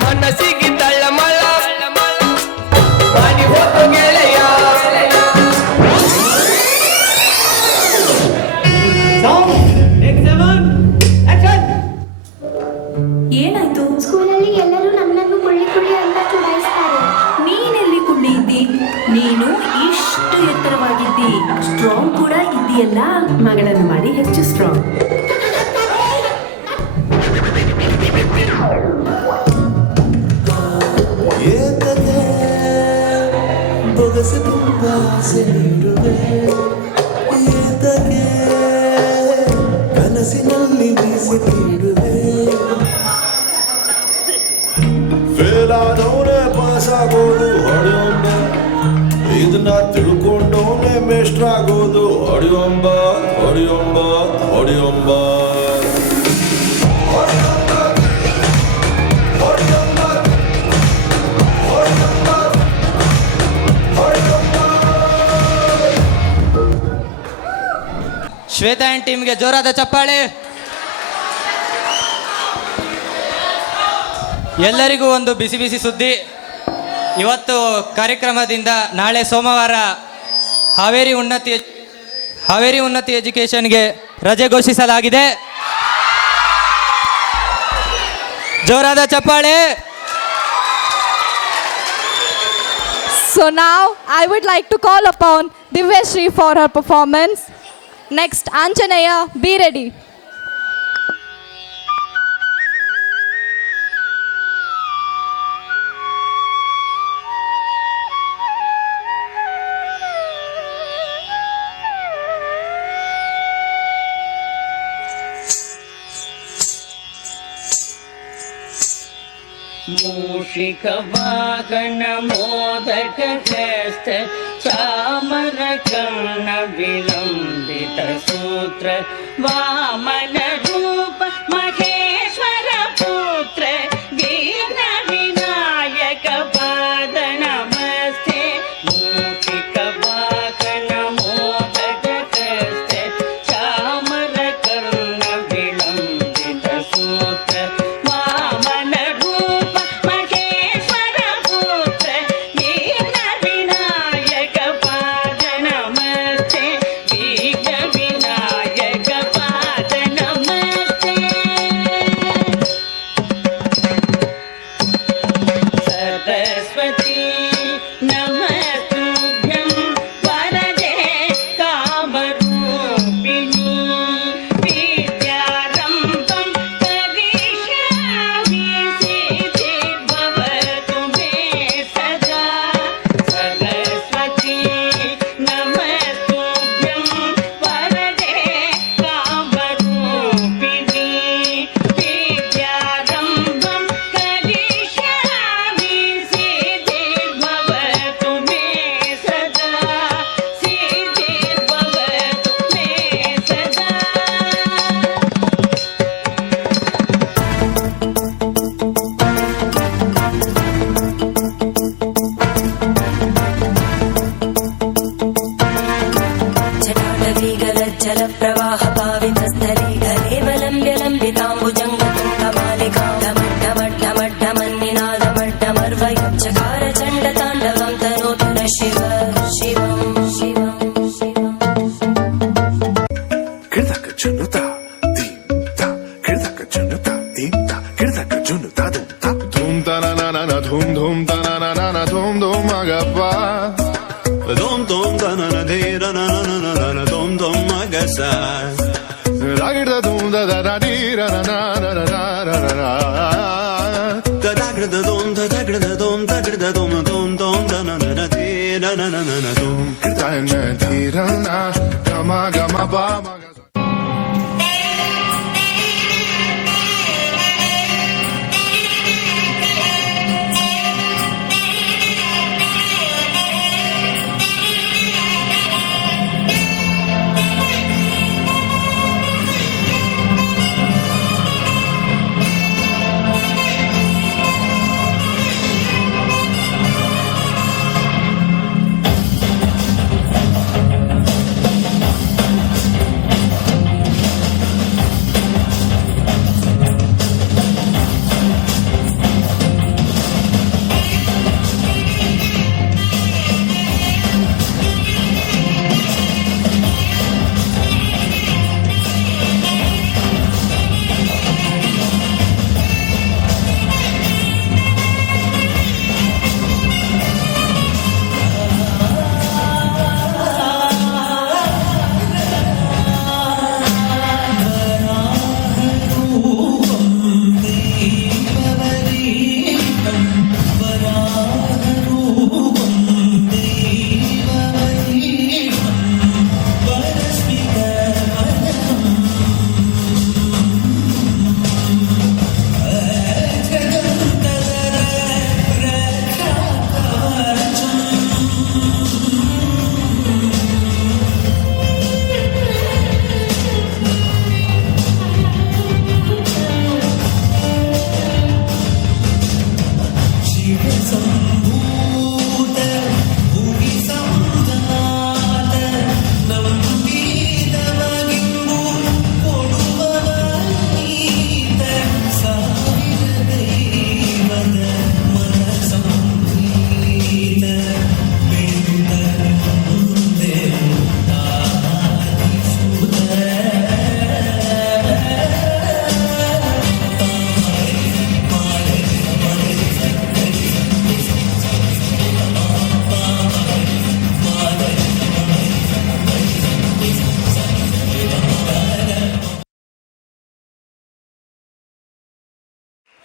ಮನಸ್ಸಿಗೆ ತಳ್ಳಮಳ ಹಾರಿ ಹೋದ ಗೆಳೆಯ. ಏನಾಯ್ತು? ಸ್ಕೂಲಲ್ಲಿ ಎಲ್ಲರೂ ನನ್ನನ್ನು ಕುಳ್ಳಿ ಕುಳ್ಳಿ ಅಂತ ಚುಡಾಯಿಸ್ತಾರೆ. ನೀನೆಲ್ಲಿ ಕುಳ್ಳಿದ್ದಿ? ನೀನು ಇಷ್ಟು ಎತ್ತರವಾಗಿದ್ದಿ, ಸ್ಟ್ರಾಂಗ್ ಕೂಡ ಇದ್ದೀಯಲ್ಲ. ಮಗಳನ್ನು ಮಾಡಿ ಹೆಚ್ಚು ಸ್ಟ್ರಾಂಗ್. ಸಾಗೋದು ಹೊಡೆಯೊಂಬ ಇದನ್ನ ತಿಳ್ಕೊಂಡವನೇ ಮೇಷ್ಟ್ರಾಗೋದು ಹೊಡೆಯೊಂಬ ಹೊಡೆಯೊಂಬ ಹೊಡೆಯೊಂಬ ಶ್ವೇತಾ ಆ್ಯಂಡ್ ಟೀಮ್ಗೆ ಜೋರಾದ ಚಪ್ಪಾಳೆ. ಎಲ್ಲರಿಗೂ ಒಂದು ಬಿಸಿ ಬಿಸಿ ಸುದ್ದಿ. ಇವತ್ತು ಕಾರ್ಯಕ್ರಮದಿಂದ ನಾಳೆ ಸೋಮವಾರ ಹಾವೇರಿ ಉನ್ನತಿ ಎಜುಕೇಷನ್ಗೆ ರಜೆ ಘೋಷಿಸಲಾಗಿದೆ. ಜೋರಾದ ಚಪ್ಪಾಳೆ. So now I would like to call upon Divyashree for her performance. Next, Anjanaya, be ready. ಮೂಷಿಕ ವಾಹನ ಮೋದಕ ಹಸ್ತ ಚಾಮರ ಕರ್ಣ ವಿಲಂಬಿತ ಸೂತ್ರ ವಾಮನ ರೂಪ ಮಹೇಶ್ವರ ಪುತ್ರ ದೀನ ವಿನಾಯಕ ಪಾದ ನಮಸ್ತೆ. ಮೂಷಿಕ ವಾಹನ ಮೋದಕ ಹಸ್ತ ಚಾಮರ ಕರ್ಣ ವಿಲಂಬಿತ ಸೂತ್ರ ವಾಮನ ರೂಪ ಮಹೇಶ್ವರ ಪುತ್ರ ದೀನ ವಿನಾಯಕ ಪಾದ ನಮಸ್ತೆ. ದೀನ ವಿನಾಯಕ ಪಾದ ನಮಸ್ತೆ. ಸರಸ್ವತಿ ನಮಸ್ತುಭ್ಯಂ ವರದೆ ಕಾಮರೂಪಿಣಿ ವಿದ್ಯಾರಂಭಂ ಕರಿಷ್ಯಾಮಿ ಸಿದ್ಧಿರ್ಭವತು ಮೇ ಸದಾ. ಸರಸ್ವತಿ ನಮಸ್ತುಭ್ಯಂ ವರದೆ ಕಾಮರೂಪಿಣಿ ವಿದ್ಯಾರಂಭಂ ಕರಿಷ್ಯಾಮಿ ಸಿದ್ಧಿರ್ಭವತು ಮೇ ಸದಾ. ಸಿದ್ಧಿರ್ಭವತು ಮೇ ಸದಾ. जल प्रवाह पावित स्थले गलेवलम्ब्य लम्बिताम्बुजङ्गतुङ्गमालिकां ढमड्ढमड्ढमन्निनादमड्ढमर्वयं चकार चण्डताण्डवं तनोतु न शिव शिवं शिवं शिवम्. ಕಿರ್ದಕ ಜುನುತ ದೀಂತ ಕಿರ್ದಕ ಜುನುತ ದೀಂತ ಕಿರ್ದಕ ಜುನುತ ದುಂತ ಧೂಮ್ ತನನನ ಧೂಮ್ ಧೂಮ್ ತನನನ ಧೂಮ್ ಧೂಮ್ ಮಗಪ್ಪ ಧೂಮ್ ಧೂಮ್ ತನನ ಧೀರ ನನ ಧೂಮ್ ಧೂಮ್ ಮಗಸ ರಾಗಿಡ ಧೂಮ್ ದ ಧೀರ ತದಾಗ್ರದ ಧೂಮ್ ತದಾಗ್ರದ ಧೂಮ್ ತಗ್ರದ ಧೂಮ್ ಧೂಮ್ ಧೂಮ್ ತನನ ಧೀರ ನನ ಧೂಮ್ ಕಿರ್ತನ ಧೀರ ಗಮ ಗಮ ಬಾ ಮಗ.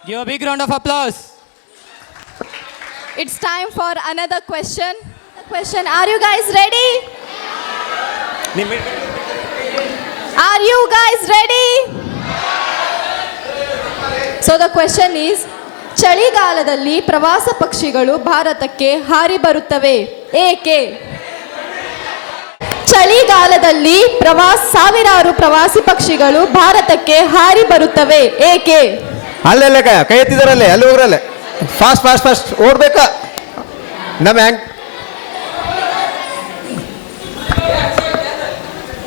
Give a big round of applause. It's time for another question. Are you guys ready? Are you guys ready? So the question is, ಚಳಿಗಾಲದಲ್ಲಿ ಪ್ರವಾಸ ಪಕ್ಷಿಗಳು ಭಾರತಕ್ಕೆ ಹಾರಿ ಬರುತ್ತವೆ ಏಕೆ? ಚಳಿಗಾಲದಲ್ಲಿ ಸಾವಿರಾರು ಪ್ರವಾಸಿ ಪಕ್ಷಿಗಳು ಭಾರತಕ್ಕೆ ಹಾರಿ ಬರುತ್ತವೆ ಏಕೆ? ಅಲ್ಲೆಲ್ಲ ಕೈ ಎತ್ತಿದಾರಲ್ಲೇ ಅಲ್ಲಿ ಹೋಗ್ರಲ್ಲೇ ಫಾಸ್ಟ್ ಓಡ್ಬೇಕ ನಮ್ಮ ಹ್ಯಾಂಗ್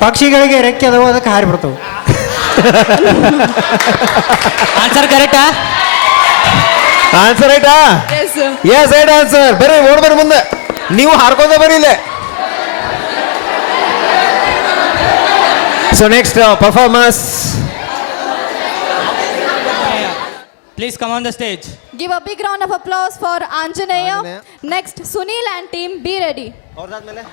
ಪಕ್ಷಿಗಳಿಗೆ ರೆಕ್ಕೆ ಅದಾವ ಅದಕ್ಕೆ ಹಾರಿ ಬರ್ತವೆ. ಆನ್ಸರ್ ಕರೆಕ್ಟಾ? ಆನ್ಸರ್ ಐಟಾ? Yes right answer. ಬರ್ರಿ ಓಡ್ಬರ್ರಿ ಮುಂದೆ, ನೀವು ಹಾರ್ಕೊಂಡ ಬರ್ರಿ ಇಲ್ಲೇ. So next performance. Please come on the stage. Give a big round of applause for Anjaneya. Next, Sunil and team, be ready. ಅವ್ರದಾದ್ಮೇಲೆ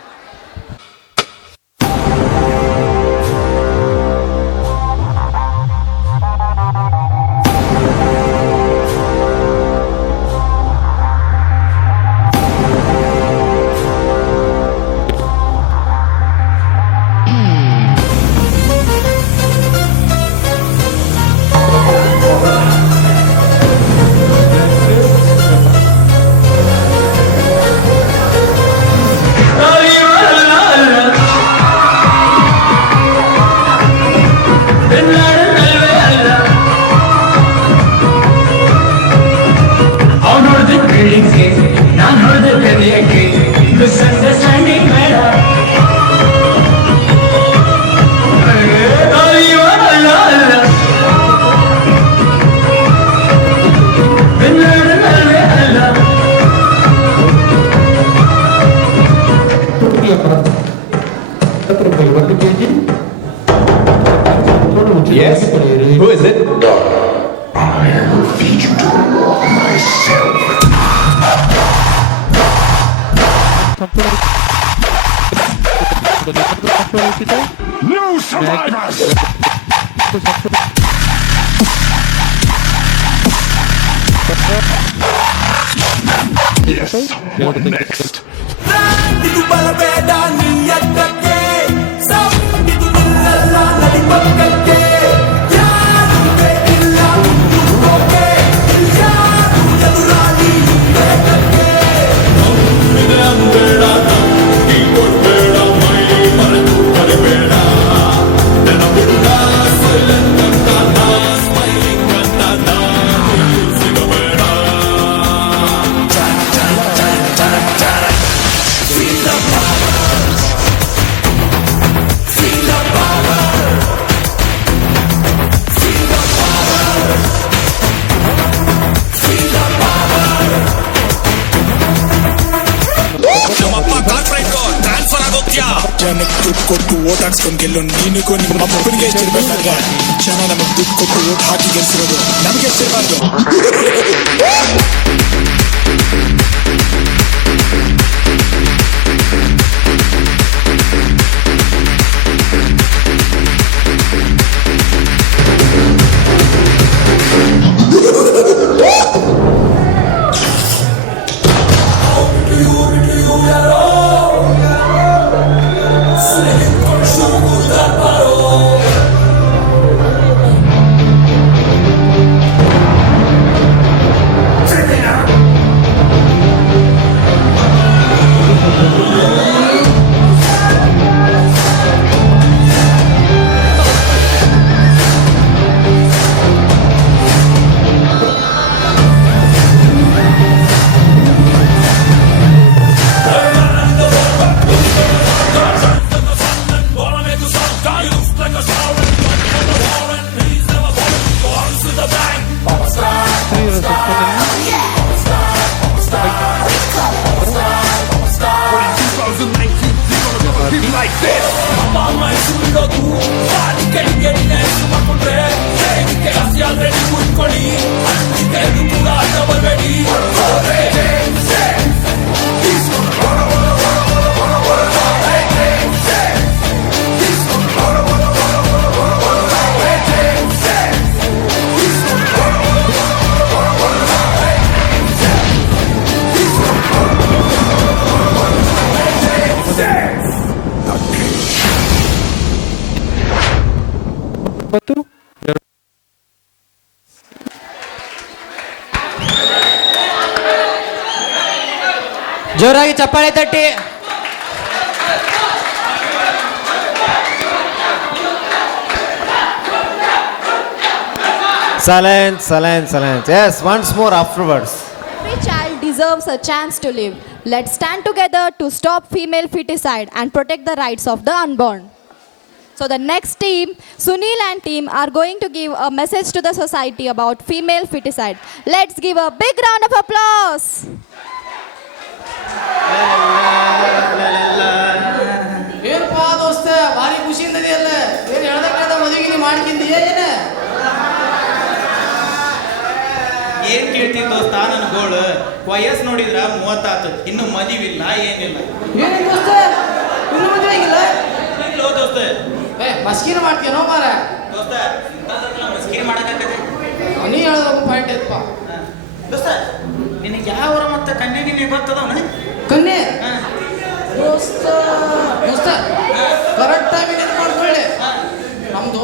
Yes? Who is it? I will feed you to myself. No survivors! Yes, what next? ಇದು ಬರಬೇಡ ನೀ ಎತ್ತಕ್ಕೆ, ಇದು ನಿಲ್ಲಲ್ಲ ನಡಿ ಪಕ್ಕಕ್ಕೆ. ಯಾರು ಬೇಕಿಲ್ಲ ಮುಂದಕ್ಕೆ, ಯಾರು ಎದುರಾಳಿ ಬೇಕಕ್ಕೆ. ಬೇಡ ಈ ಕೊಡ್ಬೇಡ ಮೈ ಮರೆತು ಬರಬೇಡ. ನೆನಪಿಲ್ಲ ಸೈಲೆಂಟ್ ಅಂತ ನಾ, ಸ್ಮೈಲಿಂಗ್ ಅಂತ ನಾ, ಸಿಗಬೇಡ. Feel the power. Feel the power. Feel the power. Feel the power. ನಮ್ಮಪ್ಪ ಕಾರ್ಪೊರೇಟ್ ಟ್ರಾನ್ಸ್ಫರ್ ಆಗೋಗ್ಯಾ. ಜನಕ್ಕೆ ದುಡ್ಡು ಕೊಟ್ಟು ಓಟ್ ಹಾಕ್ಸ್ಕೊಂಡು ಗೆಲ್ಲೋ ನೀನಿಗೂ ನಿಮ್ಮ ಅಪ್ಪನಿಗೆ ಎಷ್ಟಿರ್ಬೇಕಾದ್ರೆ ಜನ ನಮಗೆ ದುಡ್ಡು ಕೊಟ್ಟು ಓಟ್ ಹಾಕಿ ಗೆಲ್ಸಿರೋದು ನಮಗೆ ಎಷ್ಟಿರಬಾರ್ದು. ಜೋರಾಗಿ ಚಪ್ಪಾಳೆ ತಟ್ಟಿ. Silence, silence, silence. Yes, once more afterwards. Every child deserves a chance to live. Let's stand together to stop female feticide and protect the rights of the unborn. So the next team, Sunil and team, are going to give a message to the society about female feticide. Let's give a big round of applause. ಏನಪ್ಪಾ ದೋಸ್ತ ಭಾರಿ ಖುಷಿಯಿಂದ ಇದೆಯಲ್ಲ, ಏನು ಹೇಳ್ದಕ್ಕಾದ ಮದುವೆ ಮಾಡ್ಕಿಂದೀಯ ಏನ? ಏನ್ ಕೇಳ್ತೀನಿ ದೋಸ್ತ, ನನ್ನ ಗೋಳು ವಯಸ್ಸು ನೋಡಿದ್ರ 30 ಆತು, ಇನ್ನು ಮದುವಿಲ್ಲ ಏನಿಲ್ಲ. ಏನೇನು ದೋಸ್ತ ಇನ್ನು ಮದುವೆ ಆಗಿಲ್ಲ? ಇಲ್ಲೋ ದೋಸ್ತ, ಮಸ್ಕಿನ ಮಾಡ್ತೀನೋ ಮಾರ ದೋಸ್ತ ಮಸ್ಕಿರಿ ಮಾಡಕತ್ತೆ. ನೀ ಹೇಳೋದು ಪಾಯಿಂಟ್ ಐತಪ್ಪ. ದೋಸ್ತ ನಿನಗೆ ಯಾವ ಮತ್ತೆ ಕನ್ಯೆ ಗಿನ್ನೆ ಗೊತ್ತದವನ? ಕನ್ಯೆ ದೋಸ್ತ ದೋಸ್ತ ಕರೆಕ್ಟ್ ಆಗಿ ನೆನ್ಪು ಮಾಡ್ಕೊಳ್ಳಿ. ನಮ್ದು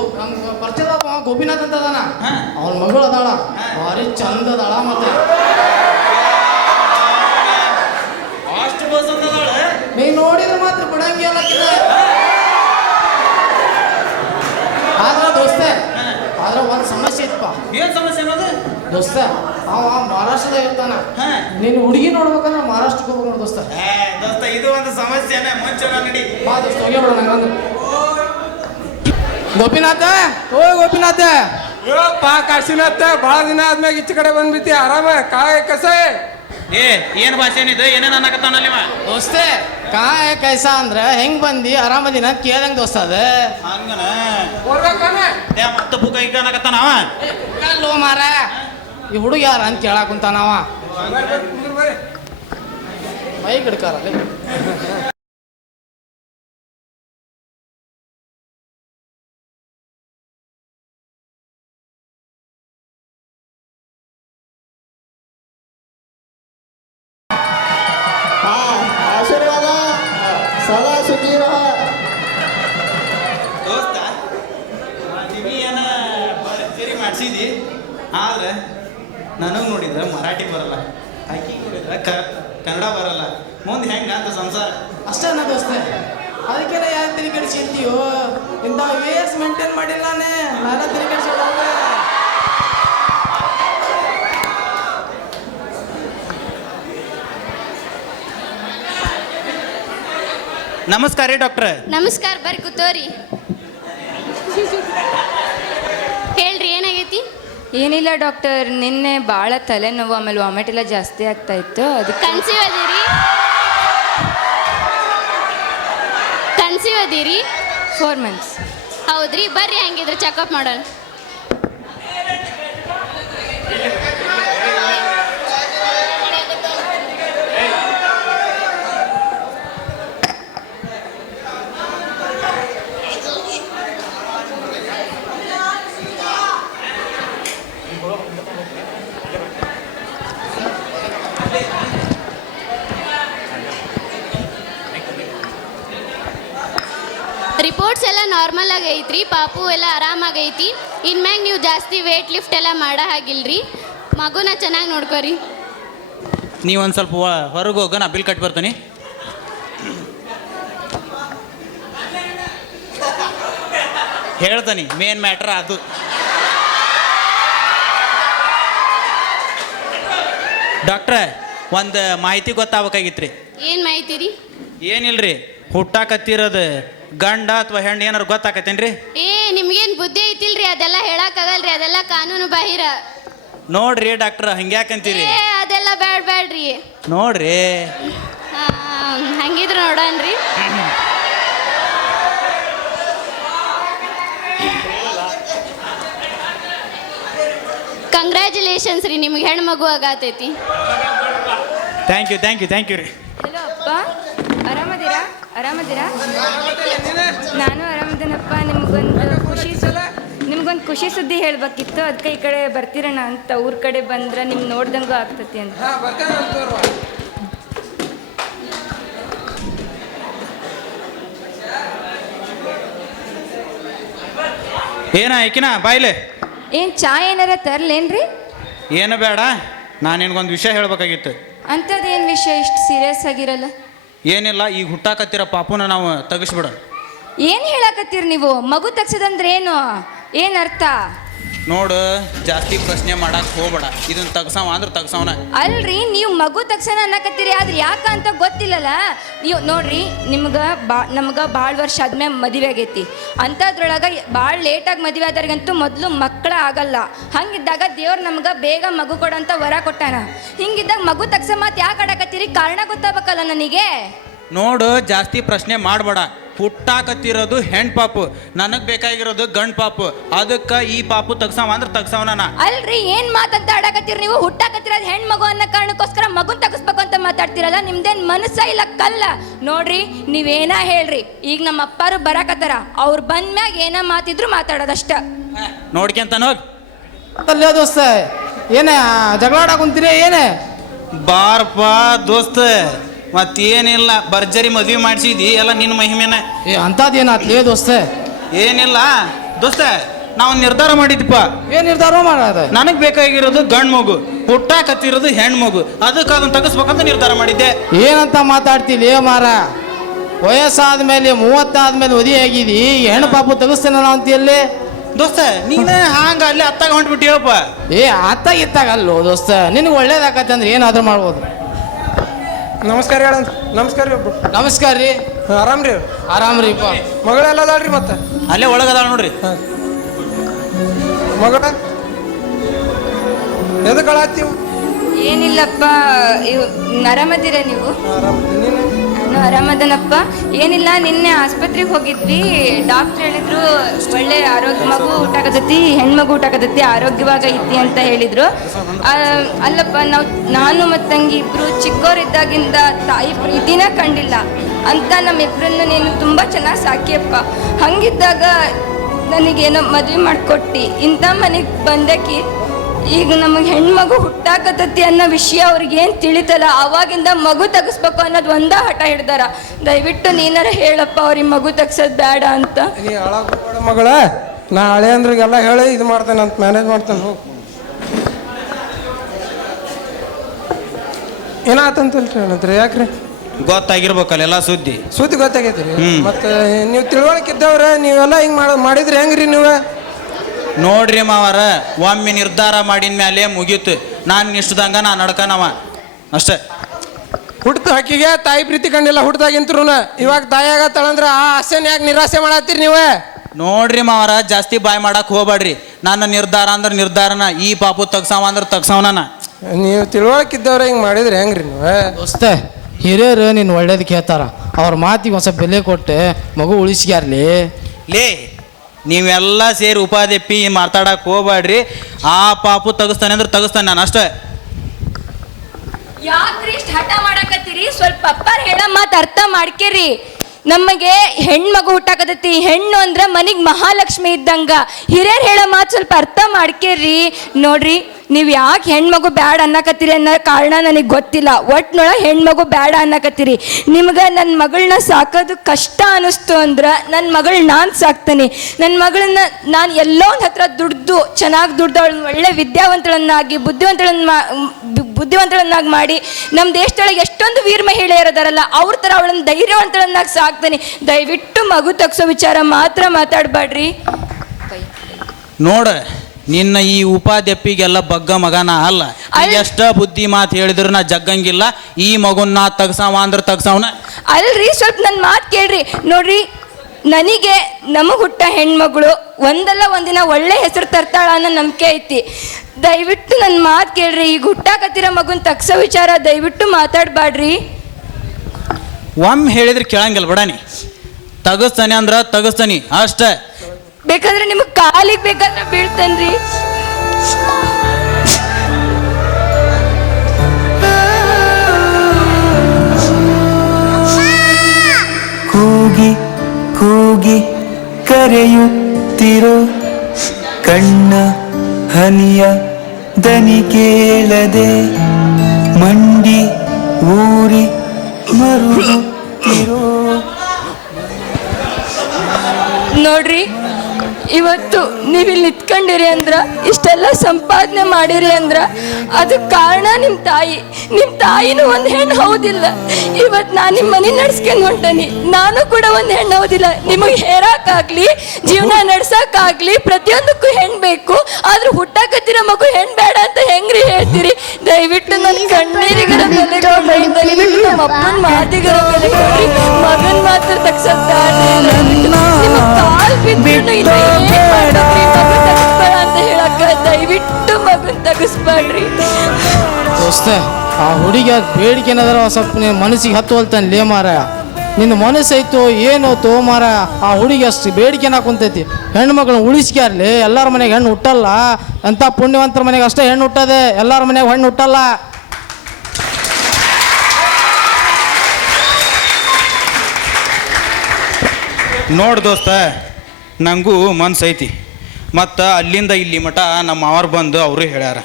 ಪರಿಚಯದ ಗೋಪಿನಾಥ್ ಅಂತ ಅದಾನ, ಅವನ ಮಗಳು ಅದಾಳ, ಭಾರಿ ಚಂದ ಅದಾಳ. ಮತ್ತೆ ಅಷ್ಟು ಬಸ್ ಅಂತದಾಳ, ನೀ ನೋಡಿದ್ರೆ ಮಾತ್ರ ಬಿಡಂಗಿಲ್ಲ. ಆದ್ರೆ ದೋಸ್ತ ಆದ್ರೆ ಒಂದು ಸಮಸ್ಯೆ ಇತ್ತಪ್ಪ. ಏನ್ ಸಮಸ್ಯೆ ಅನ್ನೋದು? ದೋಸ್ತ ಅವ ಮಹಾರಾಷ್ಟ್ರದಾಗ ಇರ್ತಾನ, ನೀನು ಹುಡುಗಿ ನೋಡ್ಬೇಕಂದ್ರೆ ಮಹಾರಾಷ್ಟ್ರಕ್ಕೆ ಹೋಗ್ಬೇಕು ನೋಡಿ ದೋಸ್ತ. ದೋಸ್ತ ಇದು ಒಂದು ಸಮಸ್ಯೆನೇ, ಮುಂಚೆ ನಡಿ ಬಾ ದೋಸ್ತ ಹೋಗ್ಯಾಬಿಡ ನಂಗೊಂದು. ಗೋಪಿನಾಥ, ಓ ಗೋಪಿನಾಥ. ಪಾ ಕಾಶಿನಾಥ, ಭಾಳ ದಿನ ಆದ್ಮ್ಯಾಗ ಈಚೆ ಕಡೆ ಬಂದ್ಬಿಟ್ಟಿ, ಆರಾಮ ಕಾಯ್ ಕಸೆ. ಏನ್ ಭಾಷೆ ಏನಿದೆ, ಏನೇನು ಅನ್ನಕತ್ತಾನಲ್ಲಿ ದೋಸ್ತೆ ಕಾಯ ಕೈಸ ಅಂದ್ರೆ ಹೆಂಗ್ ಬಂದಿ ಆರಾಮದಿನ ಕೇಳಂಗ್ ದೋಸ್ತ ಅದ ಹಂಗನ ಹೋಗ್ಬೇಕಾನೆ ಮತ್ತೆ ಬುಕ್ ಈಗ ಅನ್ನಕತ್ತಾನವ. ಲೋ ಮಾರ, ಈ ಹುಡುಗ ಯಾರ ಅಂತ ಕೇಳಾಕ್ ಕುಂತಾನವ. ಬೈಕ್ ಹಿಡ್ಕಾರಲ್ಲಿ. ಆಶೀರ್ವಾದ ಸದಾ ಸುಖಿ ರಹ. ದೋಸ್ತ ನೀ ಏನ ಸರಿ ಮಾಡಿಸಿದಿ, ಆದ್ರೆ ನನಗೆ ನೋಡಿದ್ರೆ ಮರಾಠಿ ಬರಲ್ಲ, ಆಕಿ ನೋಡಿದ್ರೆ ಕನ್ನಡ ಬರಲ್ಲ, ಮುಂದೆ ಹೆಂಗ ಅಂತ ಸಂಸಾರ? ಅಷ್ಟೇ ನಾ ದೋಸ್ತೆ, ಅದಕ್ಕೆಲ್ಲ ಯಾರು ತಿರುಗಿ ಕೆಡಿಸಿರ್ತೀವೋ? ಇಂಥ ವೇಸ್ ಮೇಂಟೈನ್ ಮಾಡಿಲ್ಲ ನಾನೆಲ್ಲ ತಿರುಗಿ ಕೆಡಿಸೋದ. ನಮಸ್ಕಾರ ರೀ ಡಾಕ್ಟ್ರ. ನಮಸ್ಕಾರ, ಬರ್ರಿ ಕೂತೋರಿ. ಹೇಳ್ರಿ ಏನಾಗೈತಿ? ಏನಿಲ್ಲ ಡಾಕ್ಟರ್, ನಿನ್ನೆ ಭಾಳ ತಲೆನೋವು, ಆಮೇಲೆ ವಾಮಿಟ್ ಎಲ್ಲ ಜಾಸ್ತಿ ಆಗ್ತಾ ಇತ್ತು. ಅದಕ್ಕೆ ಕನ್ಸೀವ್ ಅದೀರಿ? 4 months. ಹೌದ್ರಿ, ಬರ್ರಿ ಹಂಗಿದ್ರೆ ಚೆಕಪ್ ಮಾಡೋಣ. ರಿಪೋರ್ಟ್ಸ್ ಎಲ್ಲ ನಾರ್ಮಲ್ ಆಗೈತ್ರಿ, ಪಾಪು ಎಲ್ಲ ಆರಾಮಾಗೈತಿ. ಇನ್ಮ್ಯಾಗ ನೀವು ಜಾಸ್ತಿ ವೇಟ್ ಲಿಫ್ಟ್ ಎಲ್ಲ ಮಾಡೋ ಹಾಗಿಲ್ರಿ. ಮಗುನ ಚೆನ್ನಾಗಿ ನೋಡ್ಕೋರಿ. ನೀವು ಒಂದು ಸ್ವಲ್ಪ ಹೊರಗೆ ಹೋಗ, ನಾ ಬಿಲ್ ಕಟ್ಟಿ ಬರ್ತೀನಿ. ಹೇಳ್ತಾನೆ ಮೇನ್ ಮ್ಯಾಟ್ರ್ ಅದು. ಡಾಕ್ಟ್ರ, ಒಂದು ಮಾಹಿತಿ ಗೊತ್ತಾಗಬೇಕಾಗಿತ್ರಿ. ಏನು ಮಾಹಿತಿ ರೀ? ಏನಿಲ್ರಿ, ಹುಟ್ಟಾಕತ್ತಿರೋದು ಗಂಡ ಅಥವಾ ಹೆಣ್ಣು ಏನಾರು ಗೊತ್ತಾಕತ್ತೇನ್ರಿ? ನಿಮ್ಗೇನು ಬುದ್ಧಿ ಐತಿಲ್ರಿ, ಅದೆಲ್ಲ ಹೇಳಕ್ಕಾಗಲ್ರಿ, ಅದೆಲ್ಲ ಕಾನೂನು ಬಾಹಿರ. ನೋಡ್ರಿ ಡಾಕ್ಟ್ರ, ಹಂಗ್ಯಾಕಂತೀರಿ? ಅದೆಲ್ಲ ಬೇಡ್ರಿ. ನೋಡ್ರಿ ಹಂಗಿದ್ರೆ ನೋಡನ್ರಿ. ಕಂಗ್ರ್ಯಾಚುಲೇಷನ್ಸ್ ರೀ, ನಿಮ್ಗೆ ಹೆಣ್ಣು ಮಗು ಆಗತೈತಿ. ಥ್ಯಾಂಕ್ ಯು ರೀ. ಹಲೋ ಅಪ್ಪ, ಆರಾಮದಿರಾ? ನಾನು ಆರಾಮದೇನಪ್ಪ. ನಿಮ್ಗೊಂದು ಖುಷಿ ಸುದ್ದಿ ಹೇಳ್ಬೇಕಿತ್ತು, ಅದಕ್ಕೆ ಈ ಕಡೆ ಬರ್ತೀರಣ್ಣ ಅಂತ. ಊರ ಕಡೆ ಬಂದ್ರೆ ನಿಮ್ಗೆ ನೋಡ್ದಂಗೂ ಆಗ್ತತಿ ಅಂತ. ಏನ ಐಕಿನ ಬಾಯ್ಲೆ? ಏನು ಚಾ ಏನಾರ ತರ್ಲೇನ್ರಿ? ಏನು ಬೇಡ, ನಾನು ನಿನ್ಗೊಂದು ವಿಷಯ ಹೇಳ್ಬೇಕಾಗಿತ್ತು. ಅಂಥದ್ದೇನು ವಿಷಯ ಇಷ್ಟು ಸೀರಿಯಸ್ ಆಗಿರಲ್ಲ? ಏನಿಲ್ಲ, ಈಗ ಹುಟ್ಟಾಕತ್ತಿರೋ ಪಾಪುನ ನಾವು ತೆಗಿಸ್ಬಿಡ. ಏನು ಹೇಳಕತ್ತೀರಿ ನೀವು? ಮಗು ತಗ್ಸೋದಂದ್ರೆ ಏನು ಅರ್ಥ? ನೋಡು, ಜಾಸ್ತಿ ಪ್ರಶ್ನೆ ಮಾಡಕ್ ಹೋಗ್ಬೇಡ. ಇದನ್ನ ತಗ್ಸವ ಅಂದ್ರೆ ತಗ್ಸವನ. ಅಲ್ರಿ, ನೀವು ಮಗು ತಕ್ಷಣ ಅನ್ನಕತ್ತೀರಿ, ಆದ್ರೆ ಯಾಕಂತ ಗೊತ್ತಿಲ್ಲಲ್ಲ. ನೀವು ನೋಡ್ರಿ, ನಮ್ಗೆ ಭಾಳ ವರ್ಷ ಆದ್ಮೇಲೆ ಮದುವೆ ಆಗೈತಿ. ಅಂಥದ್ರೊಳಗೆ ಭಾಳ ಲೇಟಾಗಿ ಮದುವೆ ಆದವ್ರಿಗಂತೂ ಮೊದಲು ಮಕ್ಕಳ ಆಗಲ್ಲ. ಹಂಗಿದ್ದಾಗ ದೇವ್ರು ನಮ್ಗೆ ಬೇಗ ಮಗು ಕೊಡೋಂಥ ವರ ಕೊಟ್ಟಾನ. ಹಿಂಗಿದ್ದಾಗ ಮಗು ತಗ್ಸ ಮಾತು ಯಾಕೆ ಆಡಕತ್ತೀರಿ? ಕಾರಣ ಗೊತ್ತಾಗಬೇಕಲ್ಲ ನನಗೆ. ನೋಡು, ಜಾಸ್ತಿ ಪ್ರಶ್ನೆ ಮಾಡಬೇಡ. ಹುಟ್ಟಾಕತ್ತಿರೋದು ಹೆಣ್ ಪಾಪು, ನನಗ್ ಬೇಕಾಗಿರೋದು ಗಂಡ್ ಪಾಪು. ಅದಕ್ಕ ಈ ಪಾಪು ತಗ್ಸವ ಅಂದ್ರೆ ತಗ್ಸವನ. ಅಲ್ರಿ, ಏನ್ ಮಾತಂತ ಆಡಕತ್ತೀರಿ ನೀವು? ಹುಟ್ಟಾಕತ್ತಿರೋದು ಹೆಣ್ ಮಗು ಅನ್ನೋ ಕಾರಣಕ್ಕೋಸ್ಕರ ಮಗು ತಗಸ್ಬೇಕು ಅಂತ ಮಾತಾಡ್ತಿರಲ್ಲ. ನಿಮ್ದೇನ್ ಮನಸ್ಸ ಇಲ್ಲ ಕಲ್ಲ? ನೋಡ್ರಿ, ನೀವೇನ ಹೇಳ್ರಿ, ಈಗ ನಮ್ಮ ಅಪ್ಪಾರು ಬರಾಕತ್ತಾರ, ಅವ್ರು ಬಂದ್ಮ್ಯಾಗ ಏನ ಮಾತಿದ್ರು ಮಾತಾಡೋದಷ್ಟ. ನೋಡ್ಕೊಂತ ಹೋಗ್. ಅಲ್ಲೇ ದೋಸ್ತ, ಏನೇ ಜಗಳಾಡ ಕುಂತೀರಿ? ಏನೇ ಬಾರಪ್ಪ ದೋಸ್ತ, ಮತ್ತೇನಿಲ್ಲ, ಭರ್ಜರಿ ಮದ್ವೆ ಮಾಡಿಸಿದಿ ಎಲ್ಲ ನಿನ್ನ ಮಹಿಮೆನ. ಅಂಥದ್ದೇನಾತ್ಲೇ ದೋಸ್ತ? ಏನಿಲ್ಲ ದೋಸ್ತ, ನಾವು ನಿರ್ಧಾರ ಮಾಡಿದ್ಪ. ಏನ್ ನಿರ್ಧಾರ ಮಾಡೋದು? ನನಗ್ ಬೇಕಾಗಿರೋದು ಗಂಡ್ ಮಗು, ಹುಟ್ಟಾಕತ್ತಿರೋದು ಹೆಣ್ ಮಗು. ಅದಕ್ಕೆ ಅದನ್ನ ತಗಸ್ಬೇಕಂತ ನಿರ್ಧಾರ ಮಾಡಿದ್ದೆ. ಏನಂತ ಮಾತಾಡ್ತಿಲಿ ಮಾರ? ವಯಸ್ಸಾದ್ಮೇಲೆ 30 ಆದ್ಮೇಲೆ ಮದುವೆ ಆಗಿದಿ, ಹೆಣ್ಣು ಪಾಪು ತಗಸ್ತೇನ ಅಂತೀಯಲ್ಲಿ ದೋಸ್ತ. ನೀನ ಹಂಗ ಅಲ್ಲಿ ಅತ್ತಾಗ ಹೊಂಟ್ಬಿಟ್ಟಿಯಪ್ಪ. ಅತ್ತ ಇತ್ತಾಗಲ್ಲೋ ದೋಸ್ತ, ನಿನಗೆ ಒಳ್ಳೇದಾಕತ್ತೆ ಅಂದ್ರೆ ಏನಾದ್ರೂ ಮಾಡ್ಬೋದು. ನಮಸ್ಕಾರ ಹೇಳ. ನಮಸ್ಕಾರ ರೀ. ನಮಸ್ಕಾರ ರೀ. ಆರಾಮ್ರಿ? ಆರಾಮ್ರಿಪ್ಪ. ಮಗಳೆಲ್ಲ ಅದಾಳ್ರಿ? ಮತ್ತೆ ಅಲ್ಲೇ ಒಳಗದಾಳ ನೋಡ್ರಿ. ಮಗಳ ಎದಕ್ಕೆ ಅಳಾತ್ತೀವಿ? ಏನಿಲ್ಲಪ್ಪ, ಆರಾಮದಿರ ನೀವು? ನಾನು ಆರಾಮದನಪ್ಪ. ಏನಿಲ್ಲ, ನಿನ್ನೆ ಆಸ್ಪತ್ರೆಗೆ ಹೋಗಿದ್ವಿ. ಡಾಕ್ಟ್ರ್ ಹೇಳಿದ್ರು ಒಳ್ಳೆ ಆರೋಗ್ಯ, ಮಗು ಊಟಾಕತೈತಿ, ಹೆಣ್ಮಗು ಊಟಾಕತೈತಿ, ಆರೋಗ್ಯವಾಗೈತಿ ಅಂತ ಹೇಳಿದ್ರು. ಅಲ್ಲಪ್ಪ, ನಾನು ಮತ್ತು ತಂಗಿ ಇಬ್ಬರು ಚಿಕ್ಕವರಿದ್ದಾಗಿಂದ ತಾಯಿ ಪ್ರೀತಿನ ಕಂಡಿಲ್ಲ ಅಂತ ನಮ್ಮಿಬ್ಬರನ್ನ ನೀನು ತುಂಬ ಚೆನ್ನಾಗಿ ಸಾಕಿಯಪ್ಪ. ಹಂಗಿದ್ದಾಗ ನನಗೇನೋ ಮದುವೆ ಮಾಡಿಕೊಟ್ಟು ಇಂಥ ಮನೆಗೆ ಬಂದಕಿ ಈಗ ನಮಗೆ ಹೆಣ್ಮಗು ಹುಟ್ಟಾಕತತಿ ಅನ್ನೋ ವಿಷಯ ಅವ್ರಿಗೇನು ತಿಳಿತಲ್ಲ. ಅವಾಗಿಂದ ಮಗು ತಗಸ್ಬೇಕು ಅನ್ನೋದು ಒಂದೇ ಹಠ ಹಿಡ್ದಾರ. ದಯವಿಟ್ಟು ನೀನಾರ ಹೇಳಪ್ಪ ಅವ್ರಿಗೆ ಮಗು ತಗ್ಸೋದು ಬೇಡ ಅಂತ. ನೀ ಹಾಳಾಗ ಮಗಳ, ನಾ ಹಳೆ ಅಂದ್ರಿಗೆಲ್ಲ ಹೇಳಿ ಇದು ಮಾಡ್ತೇನೆ ಅಂತ ಮ್ಯಾನೇಜ್ ಮಾಡ್ತೇನೆ. ಹೋಗಿ ಏನಾತಂತಲ್ರಿ ಏನಂತ್ರಿ? ಯಾಕ್ರಿ? ಗೊತ್ತಾಗಿರ್ಬೇಕಲ್ಲ ಎಲ್ಲ ಸುದ್ದಿ ಗೊತ್ತಾಗೈತಿ ರೀ. ಮತ್ತೆ ನೀವು ತಿಳುವಳಿಕೆ ಇದ್ದವ್ರ ನೀವೆಲ್ಲ ಹಿಂಗೆ ಮಾಡಿದ್ರಿ ಹೆಂಗ್ರಿ ನೀವು? ನೋಡ್ರಿ ಮಾವಾರ, ಒಮ್ಮೆ ನಿರ್ಧಾರ ಮಾಡಿದ ಮೇಲೆ ಮುಗೀತು. ನಾನು ಇಷ್ಟದಂಗ ನಾ ನಡ್ಕನವ ಅಷ್ಟೇ. ಹುಟ್ಟು ಹಕ್ಕಿಗೆ ತಾಯಿ ಪ್ರೀತಿ ಕಂಡಿಲ್ಲ ಹುಟ್ಟದಾಗಿಂತ್ರು. ಇವಾಗ ತಾಯಿ ಆಗತ್ತಳಂದ್ರೆ ಆ ಆಸೆನ ಯಾಕೆ ನಿರಾಸೆ ಮಾಡತ್ತೀರಿ ನೀವೇ? ನೋಡ್ರಿ ಮಾವಾರ, ಜಾಸ್ತಿ ಬಾಯ್ ಮಾಡಕ್ ಹೋಗ್ಬೇಡ್ರಿ. ನನ್ನ ನಿರ್ಧಾರ ಅಂದ್ರೆ ನಿರ್ಧಾರನ. ಈ ಪಾಪು ತಗ್ಸವ ಅಂದ್ರೆ ತಗ್ಸವನ. ನೀವು ತಿಳುವಳಿಕಿದ್ದವ್ರ ಹಿಂಗೆ ಮಾಡಿದ್ರಿ ಹೆಂಗ್ರಿ ನೀವು? ದೋಸ್ತ, ಹಿರಿಯರು ನೀನು ಒಳ್ಳೇದಕ್ಕೆ ಹೇಳ್ತಾರ, ಅವ್ರ ಮಾತಿಗೆ ಒಂದು ಸ್ವಲ್ಪ ಬೆಲೆ ಕೊಟ್ಟು ಮಗು ಉಳಿಸ್ಯಾರ್ಲಿ. ಲೇ, ನೀವೆಲ್ಲ ಸೇರಿ ಉಪಾಧ್ಯಪಿ ಮಾತಾಡಕ್ ಹೋಗ್ಬೇಡ್ರಿ. ಆ ಪಾಪು ತಗಸ್ತಾನೆ ಅಂದ್ರೆ ತಗಸ್ತಾನೆ, ನಾನು ಅಷ್ಟೇ. ಯಾಕ್ರಿ ಇಷ್ಟು ಹಠ ಮಾಡಕತ್ತೀರಿ? ಸ್ವಲ್ಪ ಅಪ್ಪಾರ ಹೇಳೋ ಮಾತು ಅರ್ಥ ಮಾಡ್ಕೇರಿ. ನಮಗೆ ಹೆಣ್ಮಗು ಹುಟ್ಟಾಕತೈತಿ. ಹೆಣ್ಣು ಅಂದ್ರೆ ಮನೆಗೆ ಮಹಾಲಕ್ಷ್ಮಿ ಇದ್ದಂಗ. ಹಿರಿಯರು ಹೇಳೋ ಮಾತು ಸ್ವಲ್ಪ ಅರ್ಥ ಮಾಡ್ಕೇರಿ. ನೋಡ್ರಿ, ನೀವು ಯಾಕೆ ಹೆಣ್ಮಗು ಬ್ಯಾಡ ಅನ್ನಕತ್ತೀರಿ ಅನ್ನೋ ಕಾರಣ ನನಗೆ ಗೊತ್ತಿಲ್ಲ. ಒಟ್ಟಿನೊಳಗೆ ಹೆಣ್ಮಗು ಬ್ಯಾಡ ಅನ್ನಕತ್ತೀರಿ. ನಿಮ್ಗೆ ನನ್ನ ಮಗಳನ್ನ ಸಾಕೋದು ಕಷ್ಟ ಅನ್ನಿಸ್ತು ಅಂದ್ರೆ ನನ್ನ ಮಗಳು ನಾನು ಸಾಕ್ತೀನಿ. ನನ್ನ ಮಗಳನ್ನ ನಾನು ಎಲ್ಲೋ ಒಂದು ಹತ್ರ ದುಡ್ದು ಚೆನ್ನಾಗಿ ದುಡ್ದು ಅವಳನ್ನ ಒಳ್ಳೆ ವಿದ್ಯಾವಂತಳನ್ನಾಗಿ ಬುದ್ಧಿವಂತಳನ್ನಾಗಿ ಮಾಡಿ ನಮ್ಮ ದೇಶದೊಳಗೆ ಎಷ್ಟೊಂದು ವೀರ ಮಹಿಳೆಯರದಾರಲ್ಲ, ಅವ್ರ ಥರ ಅವಳನ್ನ ಧೈರ್ಯವಂತಳನ್ನಾಗಿ ಸಾಕ್ತೀನಿ. ದಯವಿಟ್ಟು ಮಗು ತಗ್ಸೋ ವಿಚಾರ ಮಾತ್ರ ಮಾತಾಡಬೇಡ್ರಿ. ನೋಡ, ನಿನ್ನ ಈ ಉಪಾಧ್ಯಪಿಗೆಲ್ಲ ಬಗ್ಗ ಮಗನ ಅಲ್ಲ. ಎಷ್ಟ ಬುದ್ಧಿ ಮಾತು ಹೇಳಿದ್ರು ನಾ ಜಗ್ಗಂಗಿಲ್ಲ. ಈ ಮಗುನ ತಗ್ಸವ ಅಂದ್ರೆ ತಗ್ಸವನ. ಅಲ್ರಿ, ಸ್ವಲ್ಪ ನನ್ನ ಮಾತು ಕೇಳ್ರಿ. ನೋಡ್ರಿ, ನಮಗೆ ಹುಟ್ಟ ಹೆಣ್ಮಗಳು ಒಂದಲ್ಲ ಒಂದಿನ ಒಳ್ಳೆ ಹೆಸರು ತರ್ತಾಳ ಅನ್ನೋ ನಂಬಿಕೆ ಐತಿ. ದಯವಿಟ್ಟು ನನ್ನ ಮಾತು ಕೇಳ್ರಿ. ಈಗ ಹುಟ್ಟಾಕತ್ತಿರೋ ಮಗುನ ತಗ್ಸೋ ವಿಚಾರ ದಯವಿಟ್ಟು ಮಾತಾಡಬೇಡ್ರಿ. ಒಮ್ಮೆ ಹೇಳಿದ್ರೆ ಕೇಳಂಗಿಲ್ಲ ಬಿಡಾನಿ. ತಗಸ್ತಾನೆ ಅಂದ್ರೆ ತಗಸ್ತಾನಿ ಅಷ್ಟೇ. ಬೇಕಾದ್ರೆ ನಿಮಗೆ ಕಾಲಿಗೆ ಬೇಕಾದ್ರೆ ಬೀಳ್ತೇನ್ರಿ. ಕೂಗಿ ಕೂಗಿ ಕರೆಯುತ್ತಿರೋ ಕಣ್ಣ ಹನಿಯ ದನಿ ಕೇಳದೆ ಮಂಡಿ ಊರಿ ಮರುಗುತ್ತಿರೋ. ನೋಡ್ರಿ, ಇವತ್ತು ನೀವಿಲ್ಲಿ ನಿಂತ್ಕೊಂಡಿರಿ ಅಂದ್ರ ಇಷ್ಟೆಲ್ಲ ಸಂಪಾದನೆ ಮಾಡಿರಿ ಅಂದ್ರ ಅದಕ್ಕೆ ಕಾರಣ ನಿಮ್ಮ ತಾಯಿನೂ ಒಂದು ಹೆಣ್ಣು ಹೌದಿಲ್ಲ. ಇವತ್ತು ನಾನು ನಿಮ್ಮ ಮನೆ ನಡ್ಸ್ಕೊಂಡು ಹೊಂಟನಿ, ನಾನು ಕೂಡ ಒಂದು ಹೆಣ್ಣು ಹೌದಿಲ್ಲ. ನಿಮಗೆ ಹೇರಾಕಾಗ್ಲಿ ಜೀವನ ನಡ್ಸಕ್ಕಾಗ್ಲಿ ಪ್ರತಿಯೊಂದಕ್ಕೂ ಹೆಣ್ಣು ಬೇಕು. ಆದ್ರೂ ಹುಟ್ಟಾಕತ್ತಿರೋ ಮಗು ಹೆಣ್ಣು ಬೇಡ ಅಂತ ಹೆಂಗ್ರಿ ಹೇಳ್ತೀರಿ? ದಯವಿಟ್ಟು ನನ್ನ ಕಣ್ಣೀರಿಗರ ಬೆಲೆ ಕೊಡ್ರಿ, ದಯವಿಟ್ಟು ನಮ್ಮ ಅಪ್ಪನ ಮಾತಿಗರ ಬೆಲೆ ಕೊಡ್ರಿ. ಮಗನ್ ಮಾತ್ರ ತಗ್ಸಕ್ಕಾಗ್ಲಿ, ನಿಮ್ಮ ಕಾಲ್ ಬಿದ್ದು ಇಲ್ಲ ಅಂತ ಹೇಳಕ್ಕ ದಯವಿಟ್ಟು ಮಗನ್ ತಗಸ್ಬೇಡ್ರಿ. ದೋಸ್ತ ಆ ಹುಡುಗಿ ಅದು ಬೇಡಿಕೆ ಏನಾದ್ರ ಸ್ವಲ್ಪ ನಿನ್ನ ಮನಸ್ಸಿಗೆ ಹತ್ತುವಲ್ತಾನೆ ಲೇ ಮಾರಾಯ. ನಿನ್ನ ಮನಸ್ಸೈತು ಏನೋ ತೋ ಮಾರಾಯ. ಆ ಹುಡುಗಿ ಅಷ್ಟು ಬೇಡಿಕೆನ ಕುಂತೈತಿ. ಹೆಣ್ಮಕ್ಳನ್ನ ಉಳಿಸ್ಕ್ಯಾರ್ಲಿ. ಎಲ್ಲರ ಮನೆಗೆ ಹೆಣ್ಣು ಹುಟ್ಟಲ್ಲ. ಅಂಥ ಪುಣ್ಯವಂತರ ಮನೆಗೆ ಅಷ್ಟೇ ಹೆಣ್ಣು ಹುಟ್ಟದೆ, ಎಲ್ಲರ ಮನೆಗೆ ಹೆಣ್ಣು ಹುಟ್ಟಲ್ಲ. ನೋಡು ದೋಸ್ತ, ನನಗೂ ಮನ್ಸೈತಿ. ಮತ್ತು ಅಲ್ಲಿಂದ ಇಲ್ಲಿ ಮಠ ನಮ್ಮ ಮಾವರು ಬಂದು ಅವರು ಹೇಳ್ಯಾರ.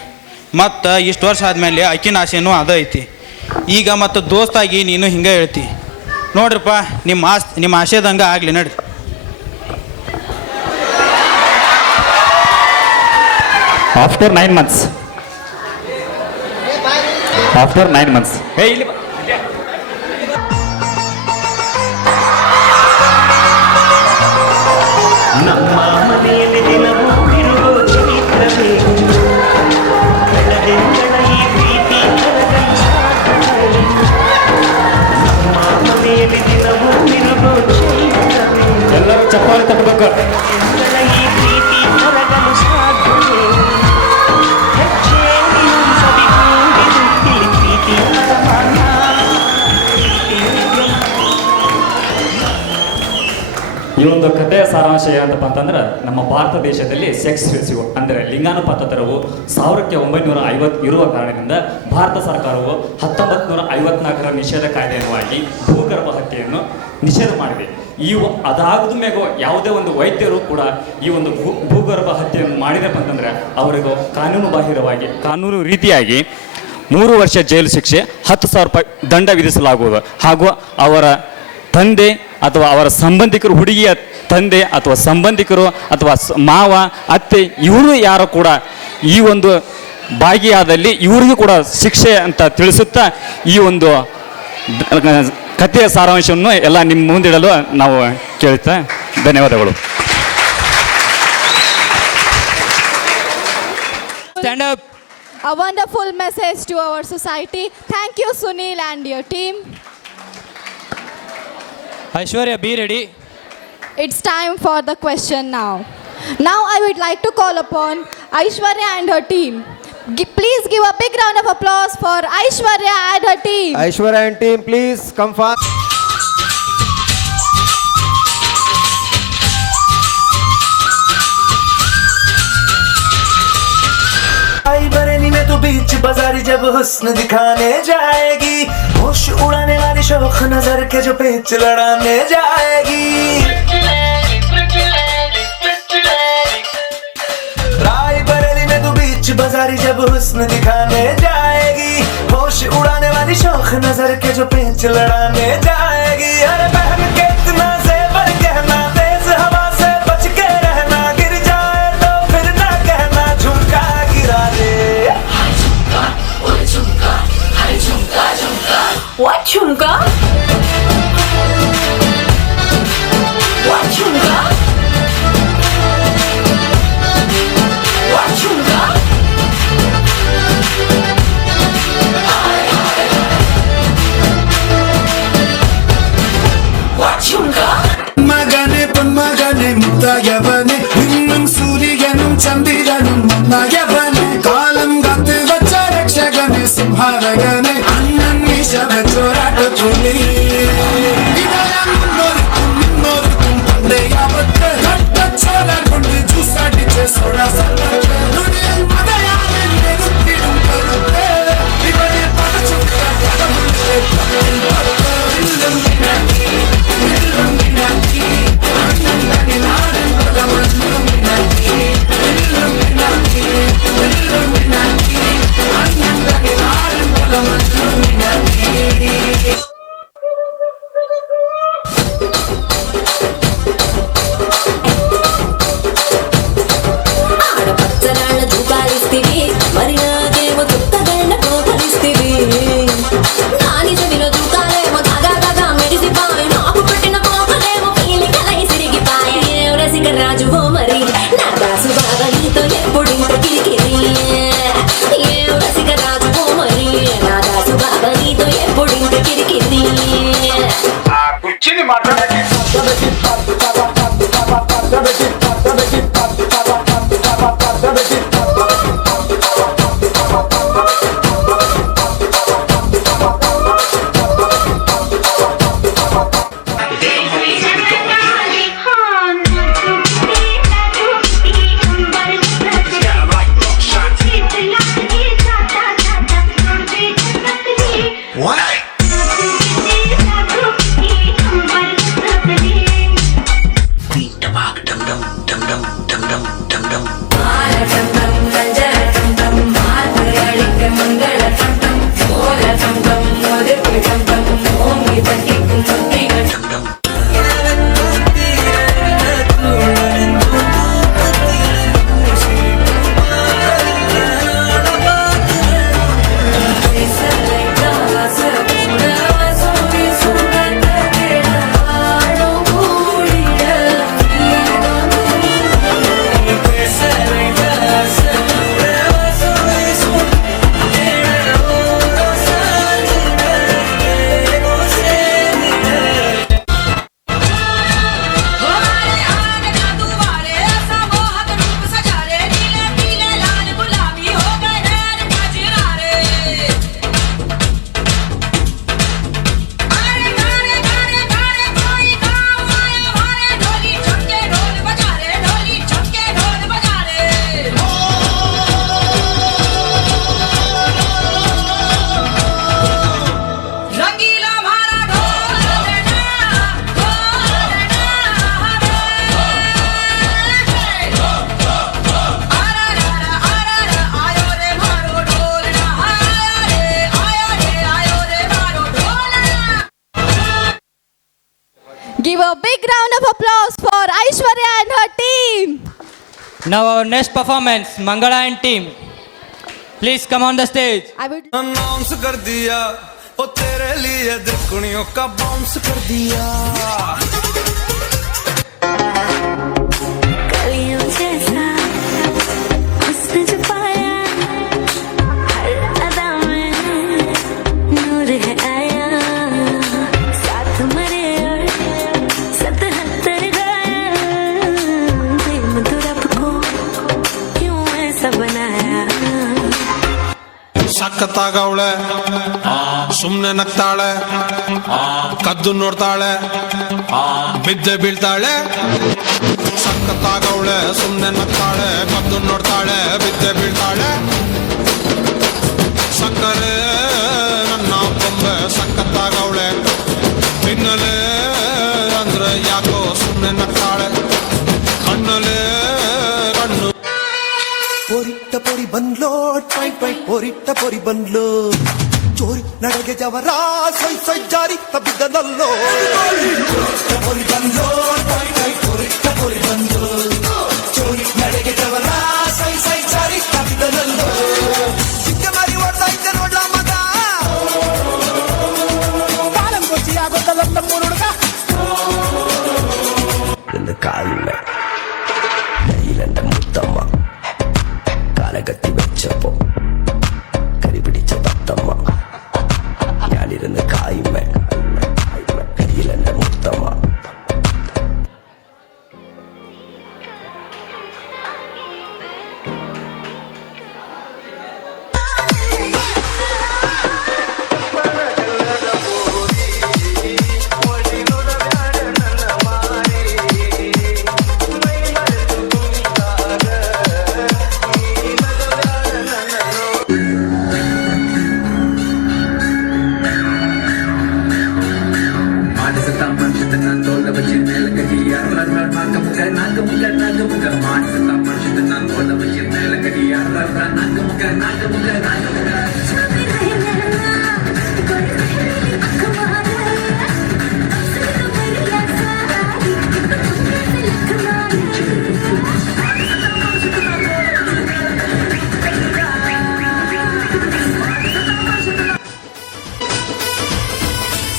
ಮತ್ತು ಇಷ್ಟು ವರ್ಷ ಆದಮೇಲೆ ಆಕಿನ ಆಸೆನೂ ಅದ ಐತಿ. ಈಗ ಮತ್ತು ದೋಸ್ತಾಗಿ ನೀನು ಹಿಂಗೆ ಹೇಳ್ತಿ. ನೋಡ್ರಪ್ಪ, ನಿಮ್ಮ ಆಸೆದಂಗೆ ಆಗಲಿ ನಡ್ರಿ. ಆಫ್ಟರ್ 9 months ಹೇ ಇಲ್ಲಿ ಬಾ. ನಮ್ಮ ಮನೆಯಲ್ಲಿ ದಿನವೂ ಇರುವ ಚರಿತ್ರವೇ ಬೆಳದಿಂಗಳ ಈ ಪ್ರೀತಿ ನಮ್ಮ ಮನೆಯಲ್ಲಿ ದಿನವೂ ಇರುವ ಚರಿತ್ರವೇ. ಎಲ್ಲರೂ ಚಪ್ಪಾಳೆ ತಟ್ಟಬೇಕು. ಈ ಪ್ರೀತಿ ಕರಗಲು ಸಾಧ್ಯವೇ? ಹೆಚ್ಚೇ ಸವಿಗೂಡಿದು ಇಲ್ಲಿ ಪ್ರೀತಿ ಪರಮಾನ. ಈ ಒಂದು ಕಥೆಯ ಸಾರಾಂಶ ಏನಂತಪ್ಪ ಅಂತಂದ್ರೆ, ನಮ್ಮ ಭಾರತ ದೇಶದಲ್ಲಿ ಸೆಕ್ಸ್ ರೇಸಿಯೋ ಅಂದರೆ ಲಿಂಗಾನುಪಾತ ದರವು 1950 ಇರುವ ಕಾರಣದಿಂದ ಭಾರತ ಸರ್ಕಾರವು 1954ರ ನಿಷೇಧ ಕಾಯ್ದೆಯನ್ನುವಾಗಿ ಭೂಗರ್ಭ ಹತ್ಯೆಯನ್ನು ನಿಷೇಧ ಮಾಡಿದೆ. ಅದಾಗದ ಮೇಗ ಯಾವುದೇ ಒಂದು ವೈದ್ಯರು ಕೂಡ ಈ ಒಂದು ಭೂಗರ್ಭ ಹತ್ಯೆಯನ್ನು ಮಾಡಿದಪ್ಪ ಅಂತಂದ್ರೆ ಅವರಿಗೂ ಕಾನೂನು ರೀತಿಯಾಗಿ 3 ವರ್ಷ ಜೈಲು ಶಿಕ್ಷೆ, 10,000 ರೂಪಾಯಿ ದಂಡ ವಿಧಿಸಲಾಗುವುದು. ಹಾಗೂ ಅವರ ತಂದೆ ಅಥವಾ ಅವರ ಸಂಬಂಧಿಕರು, ಹುಡುಗಿಯ ತಂದೆ ಅಥವಾ ಸಂಬಂಧಿಕರು ಅಥವಾ ಮಾವ, ಅತ್ತೆ, ಇವರು ಯಾರು ಕೂಡ ಈ ಒಂದು ಭಾಗಿಯಾದಲ್ಲಿ ಇವರಿಗೂ ಕೂಡ ಶಿಕ್ಷೆ ಅಂತ ತಿಳಿಸುತ್ತಾ ಈ ಒಂದು ಕಥೆಯ ಸಾರಾಂಶವನ್ನು ಎಲ್ಲ ನಿಮ್ಮ ಮುಂದಿಡಲು ನಾವು ಕೇಳ್ತಾ ಧನ್ಯವಾದಗಳು. Stand up. A wonderful message to our society. Thank you, Sunil and your team. Aishwarya, be ready. It's time for the question now. Now I would like to call upon Aishwarya and her team. Please give a big round of applause for Aishwarya and her team. Aishwarya and team, please come fast. आई बरेली में तो बीच बाजारी जब हुस्न दिखाने जाएगी, होश उड़ाने वाली शौक नजर के जो पेच लड़ाने जाएगी. राय बरेली में तो बीच बाजारी जब हुस्न दिखाने जाएगी, होश उड़ाने वाली शौक नजर के जो पेच लड़ाने जाएगी. अरे बहन के इतना ज़ेवर कहना, तेज हवा से बच के रहना, गिर जाए तो फिर ना कहना झुमका गिरा दे. What झुमका? What झुमका? What झुमका? What झुमका? മകനെ പൊന്മകനെ മുത്തയവനെ നിന്നും സൂര്യനും ചന്ദ്രനും ഒന്നായവനെ കാലം കാത്ത് വച്ച രക്ഷകനെ സംഹാരകനെ അണ്ണൻ വിഷവച്ചോരാട്ട ചൊല്ലി a big round of applause for Aishwarya and her team. Now our next performance, Mangala and team. Please come on the stage. I would announce कर दिया ओ तेरे लिए दिलकुनियों का बाउंस कर दिया कलियों जैसा हुस्न छुपाया हर अदा में नूर है आया साथ मरे और 77 गाया प्रेम तो रब को क्यों ऐसा बनाया ಸಕ್ಕತ್ತಾಗವಳೆ ಸುಮ್ನೆ ನಗ್ತಾಳೆ ಕದ್ದು ನೋಡ್ತಾಳೆ ಬಿದ್ದೆ ಬೀಳ್ತಾಳೆ ಸಕ್ಕತ್ತಾಗವಳೆ ಸುಮ್ನೆ ನಗ್ತಾಳೆ ಕದ್ದು ನೋಡ್ತಾಳೆ ಬಿದ್ದೆ ಬೀಳ್ತಾಳೆ ಸಕ್ಕರೆ ನನ್ನ ಕೊಂಬೆ ಸಕ್ಕತ್ತಾಗವಳೆ ಬಿನ್ನಲೆ ಅಂದ್ರೆ ಯಾಕೋ ಸುಮ್ನೆ ನಗ್ತಾಳೆ ಕಣ್ಣಲೆ ಕಣ್ಣು ಪೊರಿಟ್ಟ ಪೊರಿ ಬಂದ್ಲೋ ಟೈ ಟೈ ಪೊರಿಟ್ಟ ಪೊರಿ ಬಂದ್ಲೋ ಚೋರಿ ನಡೆಗೆ ಜವರ ಸೈ ಸೈ ಜಾರಿ ತಬ್ಬಿದ್ದನಲ್ಲೋ ಪೊರಿ ಬಂದ್ಲೋ ಟೈ ಟೈ ಪೊರಿಟ್ಟ ಪೊರಿ ಬಂದ್ಲೋ ಚೋರಿ ನಡೆಗೆ ಜವರ ಸೈ ಸೈ ಜಾರಿ ತಬ್ಬಿದ್ದನಲ್ಲೋ ಚಿಕ್ಕ ಮರಿ ಓಡ್ತಾ ಇದ್ದ ನೋಡ್ಲ ಮಗ ಕಾಲಂ ಕೊಚ್ಚಿ ಆಗೋದಲ್ಲ ತಮ್ಮ ಹುಡುಗ இந்த காலில் கையில் அந்த முத்தம்மா காலகத்தி வச்சப்போ கறிபிடிச்ச பத்தம்மா ஞானிருந்த காயுமே கையில் அந்த முத்தம்மா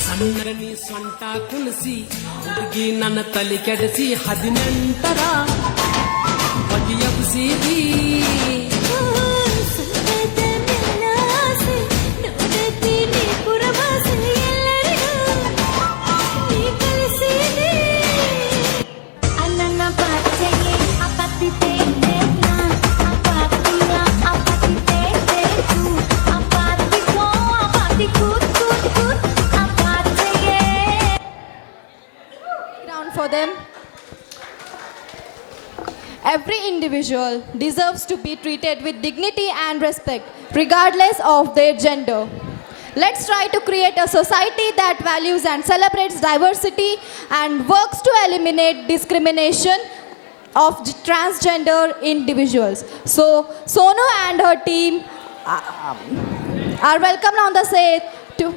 ಸಣ್ಣರನಿ ಸೊಂಟ ಕುಣಿಸಿ ಹುಡುಗಿ ನನ್ನ ತಲೆ ಕೆಡಿಸಿ 18ರ ಬಗೆಯಬಿಸಿದಿ for them. Every individual deserves to be treated with dignity and respect, regardless of their gender. Let's try to create a society that values and celebrates diversity and works to eliminate discrimination of transgender individuals. So, Sonu and her team are welcome on the stage to.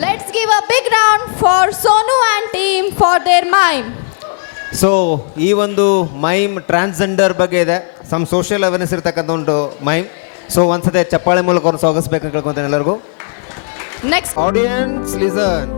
Let's give a big round for Sonu and team for their mime. So ಈ ಒಂದು mime transgender ಬಗ್ಗೆ ಇದೆ some social awareness ಇರ್ತಕ್ಕಂಥ ಒಂದು mime. So ಒಂದ್ಸತಿ ಚಪ್ಪಾಳೆ ಮೂಲಕ ಅವ್ರು ಸ್ವಾಗತಿಸ್ಬೇಕಂತ ಕೇಳ್ಕೊತೇನೆ ಎಲ್ಲರಿಗೂ. Next audience listen.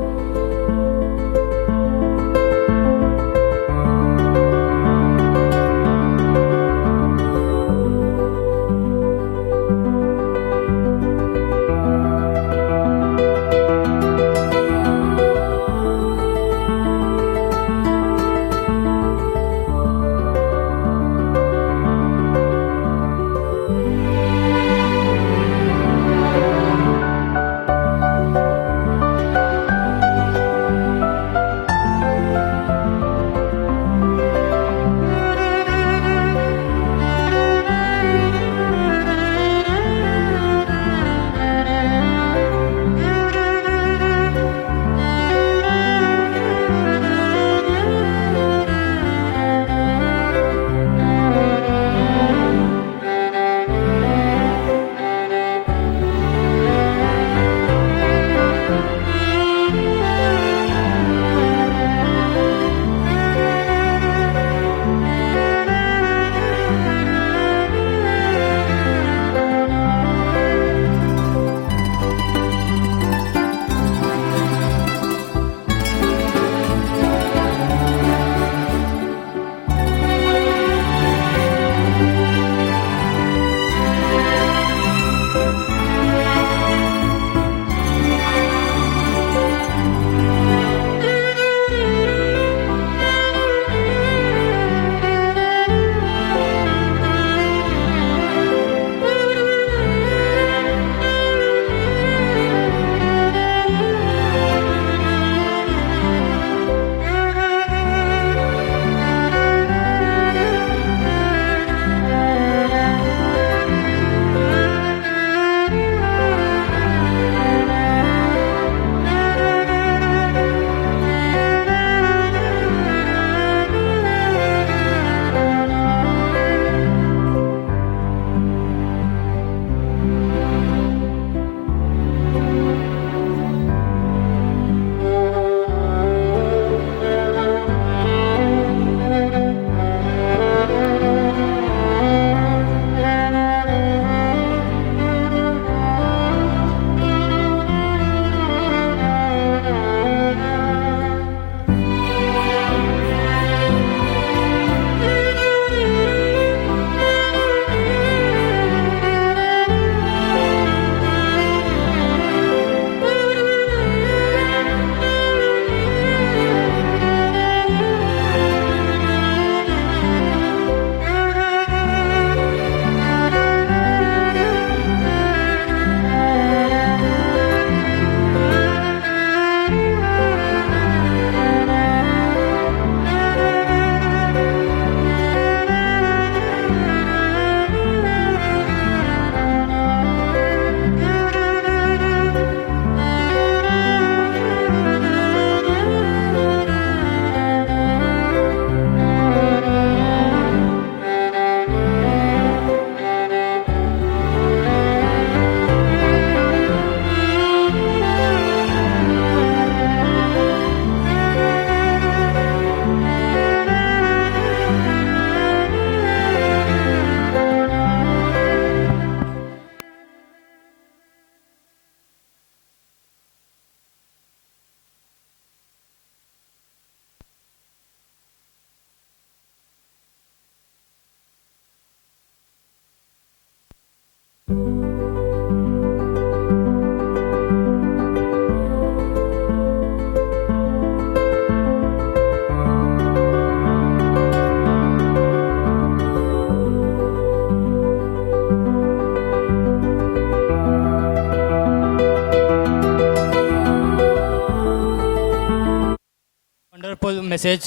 Powerful message.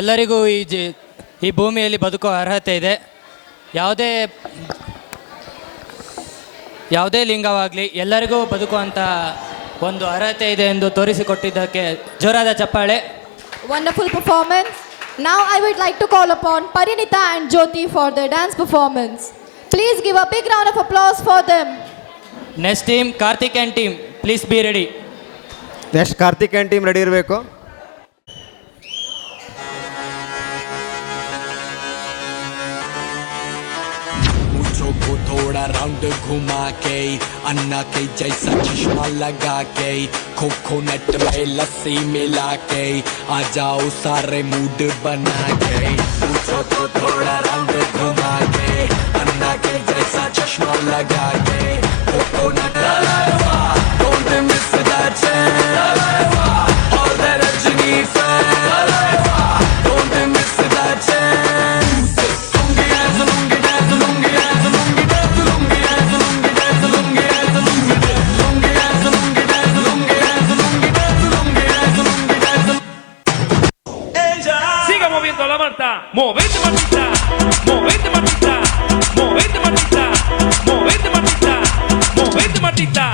ಎಲ್ಲರಿಗೂ ಈ ಭೂಮಿಯಲ್ಲಿ ಬದುಕುವ ಅರ್ಹತೆ ಇದೆ. ಯಾವುದೇ ಲಿಂಗವಾಗಲಿ ಎಲ್ಲರಿಗೂ ಬದುಕುವಂಥ ಒಂದು ಅರ್ಹತೆ ಇದೆ ಎಂದು ತೋರಿಸಿಕೊಟ್ಟಿದ್ದಕ್ಕೆ ಜೋರಾದ ಚಪ್ಪಾಳೆ. Wonderful performance. Now I would like to call upon Parinita and Jyoti for their dance performance. Please give a big round of applause for them. Next team Karthik and team, please be ready. Next Karthik and team ready ಇರಬೇಕು. को थोड़ा round घुमा के अन्ना के जैसा चश्मा लगा के कोकोनट में लस्सी मिला के आ जाओ सारे मूड बना के पूछो तो थोड़ा राउंड घुमा के अन्ना के जैसा चश्मा लगा के coconut don't miss that chance all that Rajini fan don't miss that chance lungi dance lungi dance lungi dance lungi dance lungi dance lungi dance lungi dance lungi dance lungi dance lungi dance lungi dance lungi dance lungi dance siga moviendo la Marta movete Martita movete Martita movete Martita movete Martita movete Martita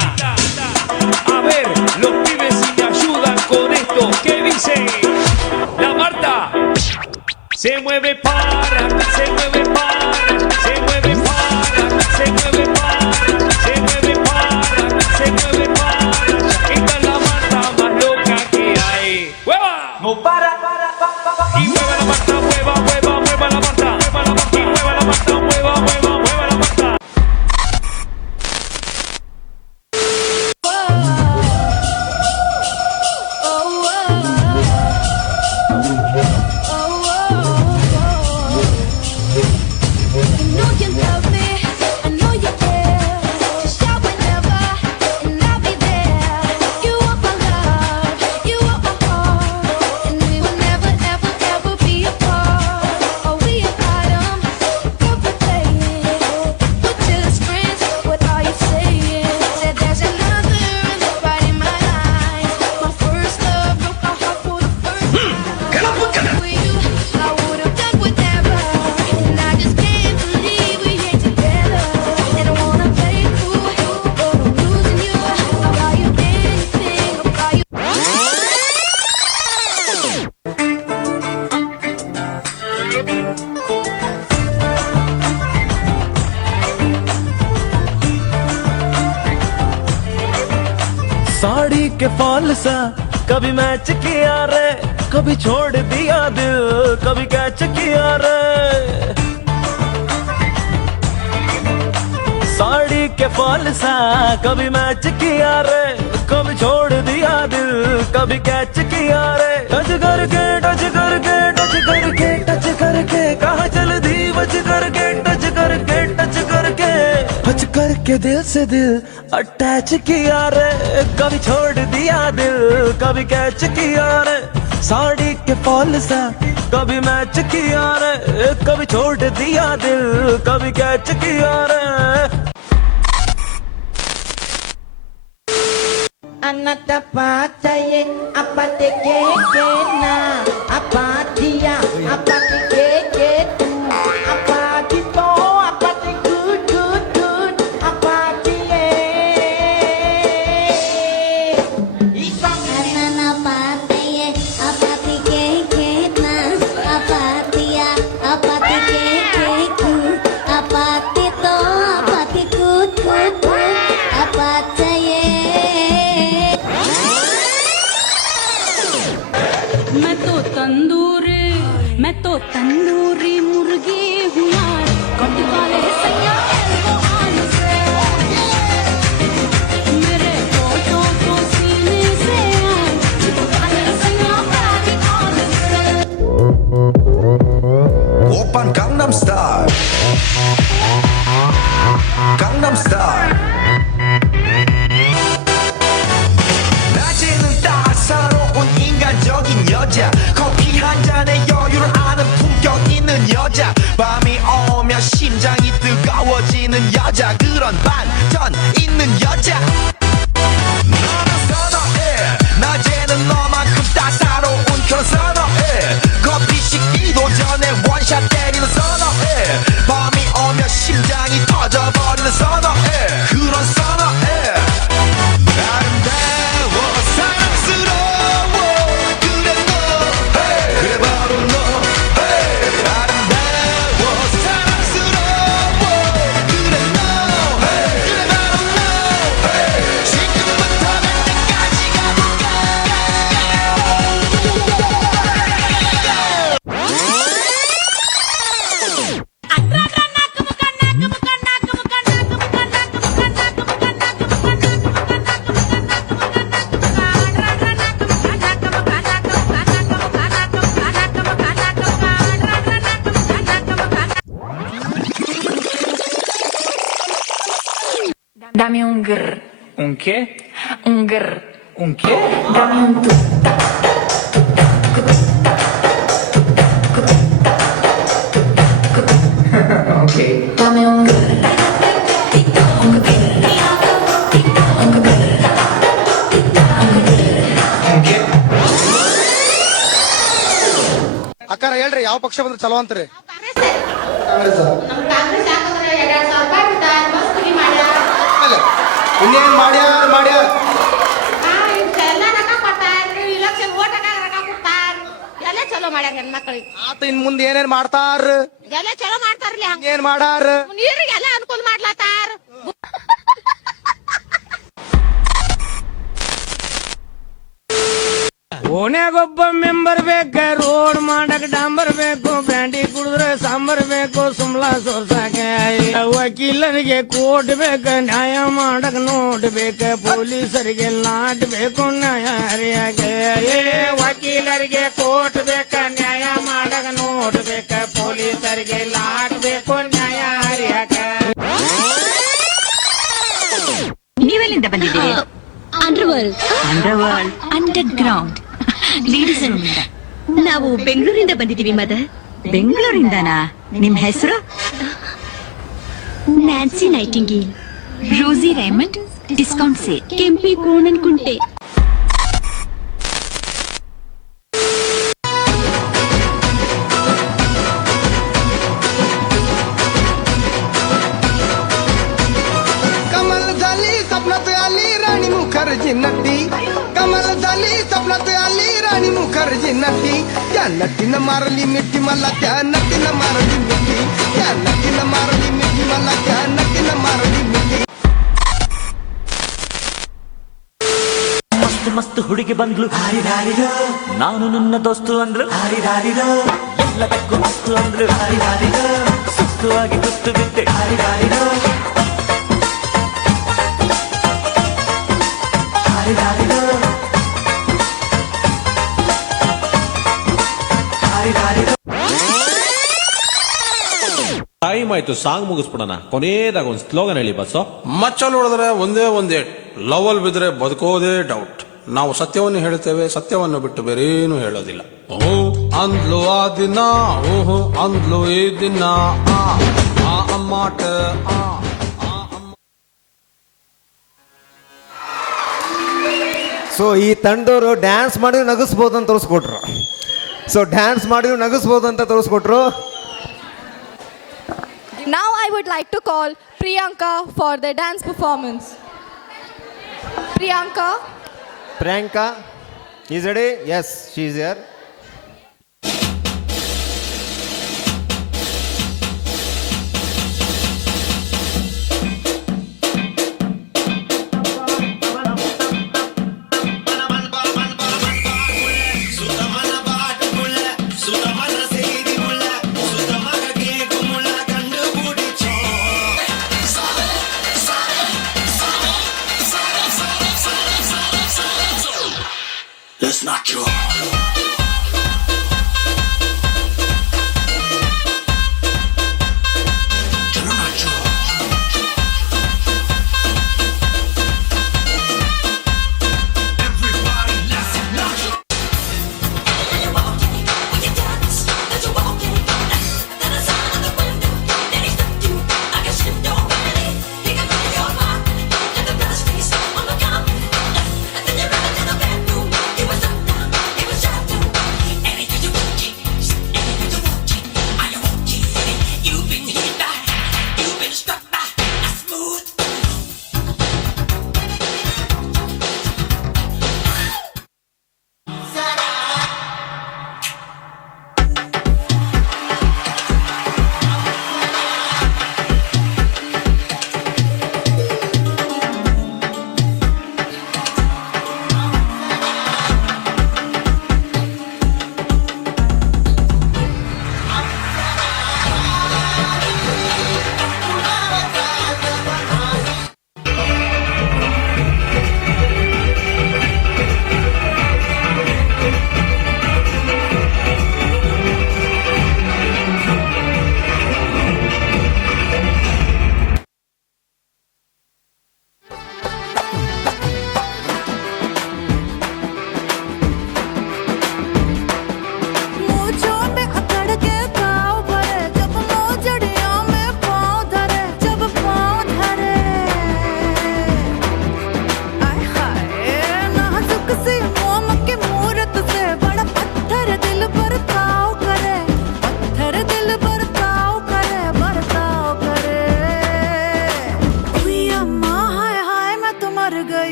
a ver los pibes si me ayudan con esto que dice la Marta se mueve para se mueve para se mueve para se mueve para se mueve para se mueve para esta es la Marta más loca que hay ¡hueva! No para y mueve la Marta mueva mueva mueva la Marta mueva la Marta y mueva la Marta mueva mueva mueva la Marta sari के fall सा कभी match किया रे कभी छोड़ दिया दिल कभी कैच किया रे साड़ी के फॉल सा कभी मैच किया रे कभी छोड़ दिया दिल कभी कैच किया रे टच करके टच करके टच करके टच करके कहाँ चल दी बच करके टच करके टच करके टच करके दिल से दिल अटैच किया रे कभी छोड़ दिया दिल कभी कैच किया रे साड़ी के फॉल सा कभी मैच किया रे कभी छोड़ दिया दिल कभी कैच किया रे Anak pacaye apa teke na apa dia apa teke tu apa gitu apa teke good apa dia Anana papaye apati ke na apati ya apati ke ku apati to apati ku apati ye मैं तो तंदूरी मुर्गी हूँ यार cut वाले सैया elbow आन से मेरे फोटो को सीने से कट वाले सैया बैगी आन से Oppan Gangnam Style Gangnam Style 낮에는 따사로운 인간적인 여자 커피 한 잔에 여유를 아는 품격 있는 여자 밤이 오면 심장이 뜨거워지는 여자 그런 반전 있는 여자 너는 선호해 낮에는 너만큼 따사 Dame un grr. Un qué? Un grr. Un qué? Dame un tu. Okay. Dame un grr. ಅಕ್ಕಾರ ಹೇಳ್ರಿ ಯಾವ ಪಕ್ಷ ಬಂದ್ರೆ ಚಲೋ ಅಂತೀರಿ? ಇನ್ನೇನ್ ಮಾಡ್ಯಾರ ಚಲೋ ಮಾಡ್ಯಾರ ಹೆಣ್ಮಕ್ಳಿಗೆ. ಆತ ಇನ್ ಮುಂದೆ ಏನೇನ್ ಮಾಡ್ತಾರ? ಎಲ್ಲ ಚಲೋ ಮಾಡ್ತಾರ್ಲಿ. ಏನ್ ಮಾಡಾರ? ನೀರಿಗೆಲ್ಲ ಅನುಕೂಲ ಮಾಡ್ಲತ್ತಾರ. ಓಣ್ಯಾಗೊಬ್ಬ ಮೆಂಬರ್ ಬೇಕ, ರೋಡ್ ಮಾಡಕ್ ಡಾಂಬರ್ ಬೇಕು, ಬ್ಯಾಂಡಿ ಕುಡಿದ್ರೆ ಸಾಂಬಾರ್ ಬೇಕು, ಸುಮ್ಲಾ ಸೋರ್ಸಾಕ ವಕೀಲರಿಗೆ ಕೋರ್ಟ್ ಬೇಕ, ನ್ಯಾಯ ಮಾಡಕ್ ನೋಟ್ ಬೇಕ, ಪೊಲೀಸರಿಗೆ ಲಾಟ್ ಬೇಕು, ನ್ಯಾಯ ಹರಿಯಾಕ. ವಕೀಲರಿಗೆ ಕೋರ್ಟ್ ಬೇಕ, ನ್ಯಾಯ ಮಾಡಕ್ ನೋಟ್ ಬೇಕ, ಪೊಲೀಸರಿಗೆ ಲಾಟ್ ಬೇಕು, ನ್ಯಾಯ ಹರಿಯಾಕ. ನೀವೆಲ್ಲಿಂದ ಬಂದಿದ್ದೀರಿ? ಅಂಡರ್ವರ್ಲ್ಡ್. ಅಂಡರ್ವರ್ಲ್ಡ್ ಅಂಡರ್ಗ್ರೌಂಡ್ ಲೇಡೀಸ್ ನಾವು ಬೆಂಗಳೂರಿಂದ ಬಂದಿದ್ದೀವಿ. ಮದರ್ ಬೆಂಗಳೂರಿಂದನಾ? ನಿಮ್ ಹೆಸರು? Nancy Nightingale. Rosy Raymond, discount sale, ಕೆಂಪಿ ಕೋಣನ್ ಕುಂಟೆ. कमल झाली स्वप्नात आली राणी मुखर्जी नटी. कमल झाली स्वप्नात आली राणी मुखर्जी नटी. त्या नटीनं मारली मिठी मला, त्या नटीनं मारली मिठी, त्या नटीनं मारली मिठी मला, त्या नटीनं मारली मिठी. ಮಸ್ತ್ ಮಸ್ತ್ ಹುಡುಗಿ ಬಂದ್ಲು, ಹಾರಿದಾರಿರೋ. ನಾನು ನನ್ನ ದೋಸ್ತು ಅಂದ್ರು, ಹಾರಿದಾರಿರೋ. ಎಲ್ಲದಕ್ಕೂ ಮಸ್ತು ಅಂದ್ರು, ಹಾರಿದಾರಿರೋ. ಸುಸ್ತುವಾಗಿ ಕುತ್ತು ಬಿದ್ದೆ, ಹಾರಿದಾರಿರೋ. ಹಾರಿದಾರಿರೋ. ಹಾರಿದಾರಿರೋ. ಟೈಮ್ ಆಯ್ತು, ಸಾಂಗ್ ಮುಗಿಸ್ಬಿಡೋಣ. ಕೊನೆಯದಾಗ ಒಂದು ಸ್ಲೋಗನ್ ಹೇಳಿ ಬಸ್ಸು. ಮಚ್ಚಲ್ಲಿ ಹೊಡೆದ್ರೆ ಒಂದೇ ಒಂದೇ, ಲವಲ್ ಬಿದ್ರೆ ಬದುಕೋದೇ ಡೌಟ್. ನಾವು ಸತ್ಯವನ್ನು ಹೇಳ್ತೇವೆ, ಸತ್ಯವನ್ನು ಬಿಟ್ಟು ಬೇರೇನು ಹೇಳೋದಿಲ್ಲ. ಅಂದ್ಲು ಆ ದಿನ, ಅಂದ್ಲು ಈ ದಿನ, ಆ ಅಮ್ಮಾಟ. ಸೊ ಈ ತಂಡದವರು ಡ್ಯಾನ್ಸ್ ಮಾಡಿ ನಗಿಸ್ಬೋದು ಅಂತ ತೋರಿಸ್ಕೊಟ್ರು. ಸೊ ಡ್ಯಾನ್ಸ್ ಮಾಡಿ ನಗಿಸ್ಬೋದು ಅಂತ ತೋರಿಸ್ಕೊಟ್ರು. Now I would like to call Priyanka for the dance performance. Priyanka. Priyanka is ready? Yes, she is here. Let's not you.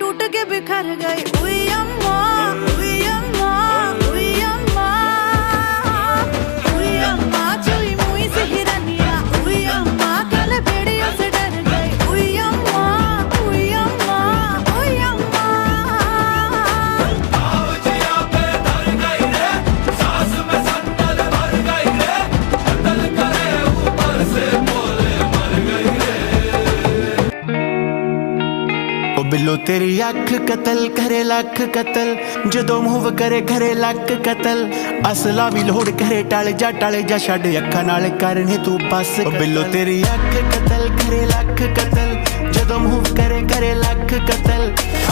टूट के बिखर गई उई अम्मा उई अम्मा उई अम्मा उई अम्मा चुई मुई से हिरनिया उई अम्मा कल भेड़ियों से डर गई उई अम्मा उई अम्मा उई अम्मा ओ बिल्लो तेरी अख कतल करे लख कतल जदों मूव करे घरे लक कतल असला भी लोड़ करे टाले जा छड़ अखा नाल करने तू बस ओ बिल्लो तेरी अख कतल करे लख कतल जदों मूव करे घरे लक कतल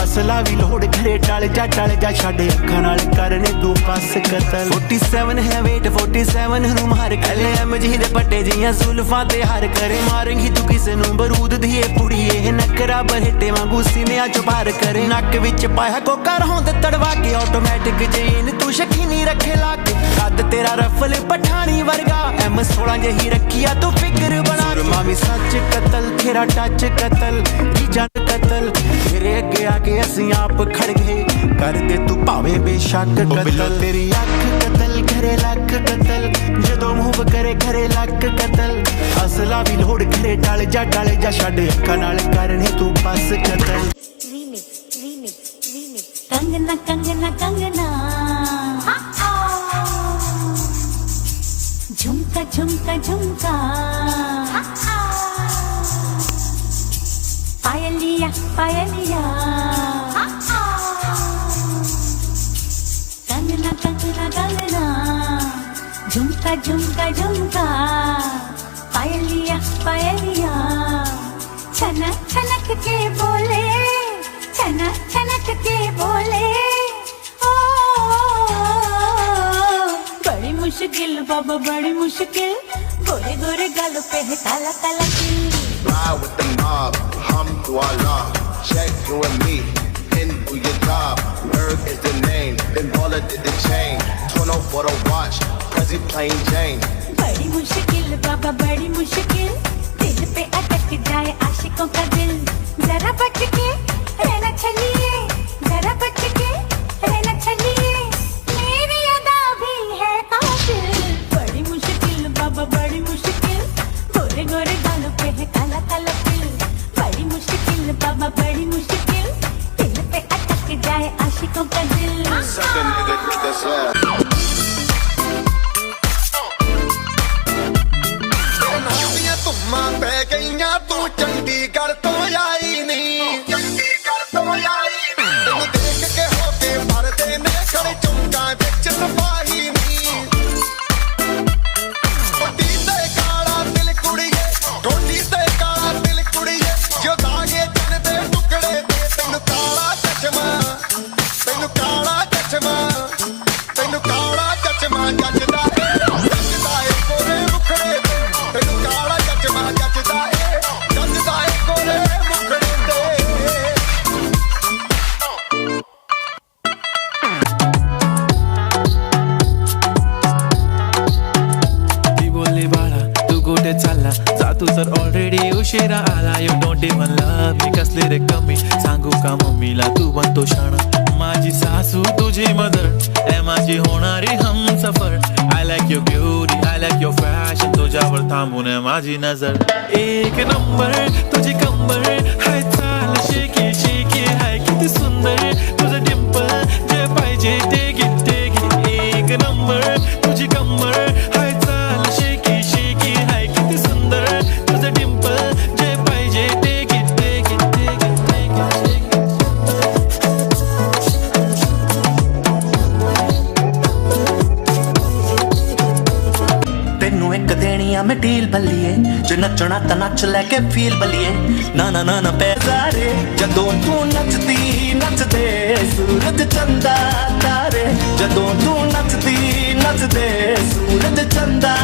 असला भी लोड़ करे टाले जा छड़ अखा नाल करने तू बस कतल 47 है वेट 47 ਨੂੰ ਮਾਰ ਕਲੇ ਐਮਜੀ ਦੇ ਪੱਟੇ ਜੀਆਂ ਜ਼ੁਲਫਾਂ ਤੇ ਹਰ ਕਰੇ ਮਾਰੇਂਗੀ ਤੂੰ ਕਿਸੇ ਨੂੰ ਬਰੂਦ ਦੀ ਇਹ ਪੁੜੀ ਇਹ ਨਕਰਾ ਬਹਿਟੇ ਵਾਂਗੂ ਸੀਨਿਆਂ ਚੋਂ ਬਾਹਰ ਕਰੇ ਨੱਕ ਵਿੱਚ ਪਾਇਆ ਕੋਕਰ ਹੋਂਦ ਤੜਵਾ ਕੇ ਆਟੋਮੈਟਿਕ ਜੇਨ ਤੂੰ ਸ਼ਕੀਨੀ ਰੱਖੇ ਲਾ ਕੇ ਕੱਦ ਤੇਰਾ ਰਫਲ ਪਠਾਣੀ ਵਰਗਾ M16 ਜਹੀ ਰੱਖਿਆ ਤੂੰ ਫਿਕਰ ਬਣਾ ਮਾਮੀ ਸੱਚ ਕਤਲ ਤੇਰਾ ਟੱਚ ਕਤਲ ਜੀ ਜਾਨ ਕਤਲ ਤੇਰੇ ਅੱਗੇ ਆ ਕੇ ਅਸੀਂ ਆਪ ਖੜ ਗਏ ਕਰਦੇ ਤੂੰ ਭਾਵੇਂ ਬੇਸ਼ੱਕ ਕਤਲ ਤੇਰੀ ਅੱਖ ਕਤਲ ਘਰੇ ਲੱਖ ਕਤਲ ਜਦੋਂ ਮੂਵ ਕਰੇ ਘਰੇ ਲੱਕ ਕਤਲ ਅਸਲਾ ਵੀ ਲੋੜ ਘਰੇ ਟਾਲੇ ਜਾ ਛੱਡ ਅੱਖਾਂ ਨਾਲ ਕਰਨੇ ਤੂੰ ਬਸ ਕਤਲ कंगना कंगना कंगना झुमका झुमका झुमका पायलिया पायलिया कंगना कंगना कंगना झुमका झुमका झुमका पायलिया पायलिया छनक छनक के बोले छनक छनक के बोले ओ बड़ी मुश्किल बाबा बड़ी मुश्किल गोरे गोरे गालों पे है काला काला तिल Ride with the mob, hum to Allah. Check you and me, in do your job. Berg is the name, then Baller did the chain. 20 for the watch, Prezi plain Jane. बड़ी मुश्किल बाबा बड़ी मुश्किल दिल पे अटक जाए आशिकों का दिल जरा बच के रहना चलिए जरा बच के रहना चलिए मेरी अदा भी है कातिल बड़ी मुश्किल बाबा बड़ी मुश्किल गोरे गोरे गालों पे है काला काला तिल बड़ी मुश्किल बाबा बड़ी मुश्किल दिल पे अटक जाए आशिकों का दिल Suck a nigga slap. ਤੁਮਾਂ ਪੈ ਗਈਆਂ ਤੂੰ ਚੰਡੀਗੜ੍ਹ ਤੋਂ ਆਈ ਨੀ ਚੰਡੀਗੜ੍ਹ ਤੋਂ ਆਈ ਨੀ ਤੈਨੂੰ ਦੇਖ ਕੇ ਹੋ ਕੇ ਭਰਦੇ ਨੇ ਖੜੇ ਚੌਂਕਾਂ ਵਿੱਚ ਸਫਾਈ ਨੀ ਕੋਟੀ ਤੇ ਕਾਲਾ ਦਿਲ ਕੁੜੀਏ ਕੋਟੀ ਤੇ ਕਾਲਾ ਦਿਲ ਕੁੜੀਏ ਜੋ ਦਾਗੇ ਜਨ ਦੇ ਟੁਕੜੇ ਤੇ ਤੈਨੂੰ ਕਾਲਾ ਚਸ਼ਮਾ ਤੈਨੂੰ ਕਾਲਾ ਚਸ਼ਮਾ ਤੈਨੂੰ ਕਾਲਾ ਚਸ਼ਮਾ ਜੱਜਦਾ ਏ ਕੋਰੇ ਮੁਖੜੇ ਤੈਨੂੰ ਕਾਲਾ ਚਸ਼ਮਾ ਜੱਜਦਾ ਏ ਕੋਰੇ ਮੁਖੜੇ ਤੇ ती बोलली बाळा तू कुठे चालला जा तू तर ऑलरेडी उशिरा आला you don't even love me कसली रे कमी सांगू का मम्मीला तू बनतो शाणा माझी सासू तुझी मदर ए माझी होणारी Humsafar I like your beauty I like your fashion तुझ्यावर थांबून आहे माझी नजर एक नंबर तुझी कंबर हाय चाल शेकी शेकी हाय किती सुंदर तुझं डिंपल जे पाहिजे ते एक नंबर तुझी कंबर हाय चाल शेकी शेकी हाय किती सुंदर तुझं डिंपल जे पाहिजे ते ਤੈਨੂੰ ਇੱਕ ਦੇਣੀ ਆ ਮੈਂ ਢੀਲ ਬੱਲੀਏ ਜੇ ਨੱਚਣਾ ਤਾਂ ਨੱਚ ਲੈ ਕੇ ਫੀਲ ਬੱਲੀਏ ਨਾ ਨਾ ਨਾ ਨਾ ਪੈਜ਼ਾਰੇ ਜਦੋਂ ਤੂੰ ਨੱਚਦੀ ਨੱਚਦੇ ਸੂਰਜ ਚੰਦਾ ਤਾਰੇ ਜਦੋਂ ਤੂੰ ਨੱਚਦੀ ਨੱਚਦੇ ਸੂਰਜ ਚੰਦਾ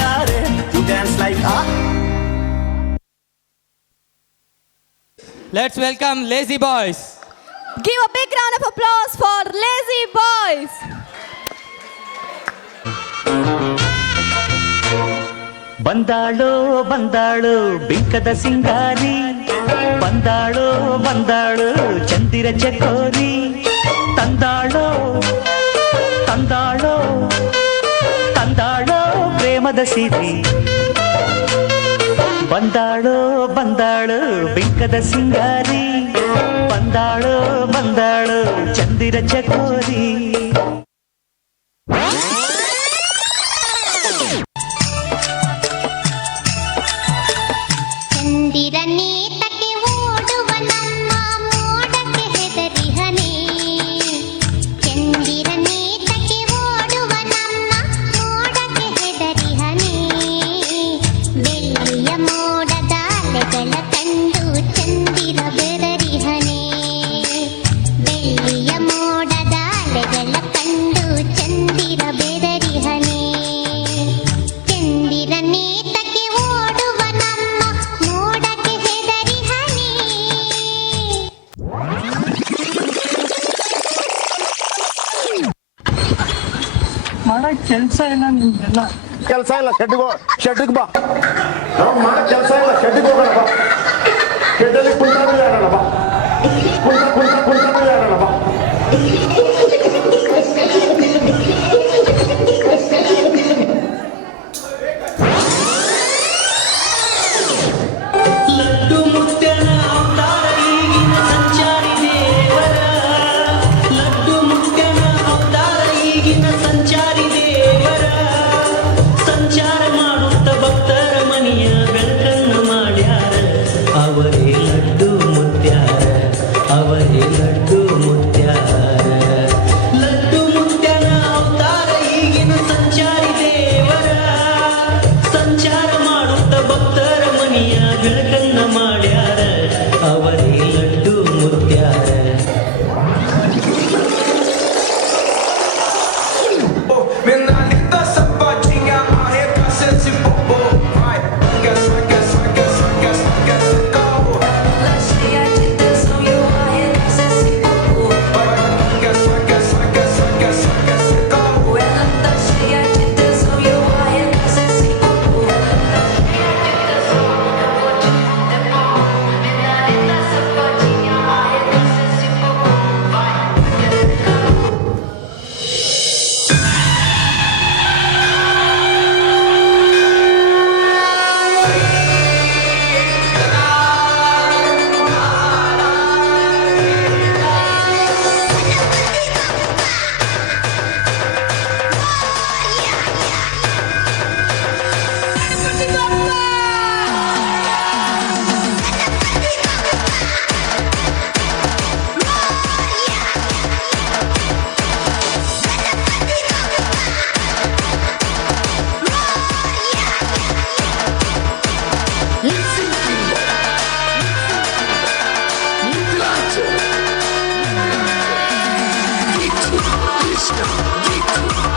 ਤਾਰੇ ਤੂੰ ਡਾਂਸ ਲਾਈਕ ਆ Let's welcome Lazy Boys. Give a big round of applause for Lazy Boys. ಬಂದಾಳೋ ಬಂದಾಳು ಬಿಂಕದ ಸಿಂಗಾರಿ ಬಂದಾಳೋ ಬಂದಾಳು ಚಂದಿ ಚಂದಿರ ಚಕೋರಿ ತಂದಾಳೋ ತಂದಾಳೋ ತಂದಾಳೋ ಪ್ರೇಮದ ಸಿರಿ ಬಂದಾಳೋ ಬಂದಾಳು ಬಿಂಕದ ಸಿಂಗಾರಿ ಬಂದಾಳೋ ಬಂದಾಳು ಚಂದಿರ ಚಕೋರಿ ಚಂದಿರನೇ ತಕ್ಕೆ ಓಡುವ ನಮ್ಮ ಮೋಡಕ್ಕೆ ಹೆದರಿಹನೇ ಚಂದಿರನೇ ತಕ್ಕೆ ಓಡುವ ನಮ್ಮ ಮೋಡಕ್ಕೆ ಹೆದರಿಹನೇ ಬೆಳ್ಳಿಯ ಮೋಡದ ಅಲೆಗಳ ಕಂಡು ಚಂದಿರ ಬೆದರಿಹನೇ ಬೆಳ್ಳಿಯ ಮೋಡದ ಅಲೆಗಳ ಕಂಡು ಚಂದಿರ ಬೆದರಿಹನೇ ಚಂದಿರನೇ ತಕ್ಕೆ ಓಡುವ ನಮ್ಮ ಮೋಡಕ್ಕೆ ಹೆದರಿಹನೇ ಮಾಡಕ್ ಕೆಲ್ಸ ಇಲ್ಲ ನಿಮ್ಗೆಲ್ಲ ಕೆಲಸ ಇಲ್ಲ ಶೆಡ್ಗೆ ಬಾ ನಾವು ಮಾಡೋ ಕೆಲಸ ಇಲ್ಲ ಶೆಡ್ಗೆ ಹೋಗೋಣ ಬಾ ಶೆಡ್ಡಲ್ಲಿ ಕುಂತಾದ್ರೆ ಆಡೋಣ ಬಾ ಕುಂತಾದ್ರೆ ಆಡೋಣ ಬಾ ಲಡ್ಡು ಮುತ್ತನ ಅವತಾರ ಈಗಿನ ಸಂಚಾರಿ ದೇವರ ಲಡ್ಡು ಮುತ್ತನ ಅವತಾರ ಈಗಿನ ಸಂಚಾರಿ ದೇವರ ಸಂಚಾರ ಮಾಡುತ್ತ ಭಕ್ತರ ಮನೆಯ ಬೆಳಕನ್ನು ಮಾಡ್ಯಾರ ಅವರೇ ಲಡ್ಡು ಮುತ್ಯಾರ ಅವರೇ ಲಡ್ಡು ಮುತ್ಯಾರ ಲಡ್ಡು ಮುತ್ಯನ ಅವತಾರ ಈಗಿನ ಸಂಚಾರಿ ದೇವರ ಸಂಚಾರ ಮಾಡುತ್ತ ಭಕ್ತರ ಮನೆಯ ಬೆಳಕನ್ನ ಮಾಡ್ಯಾರ ಅವರೇ ಲಡ್ಡು ಮುತ್ಯಾರ Let's go.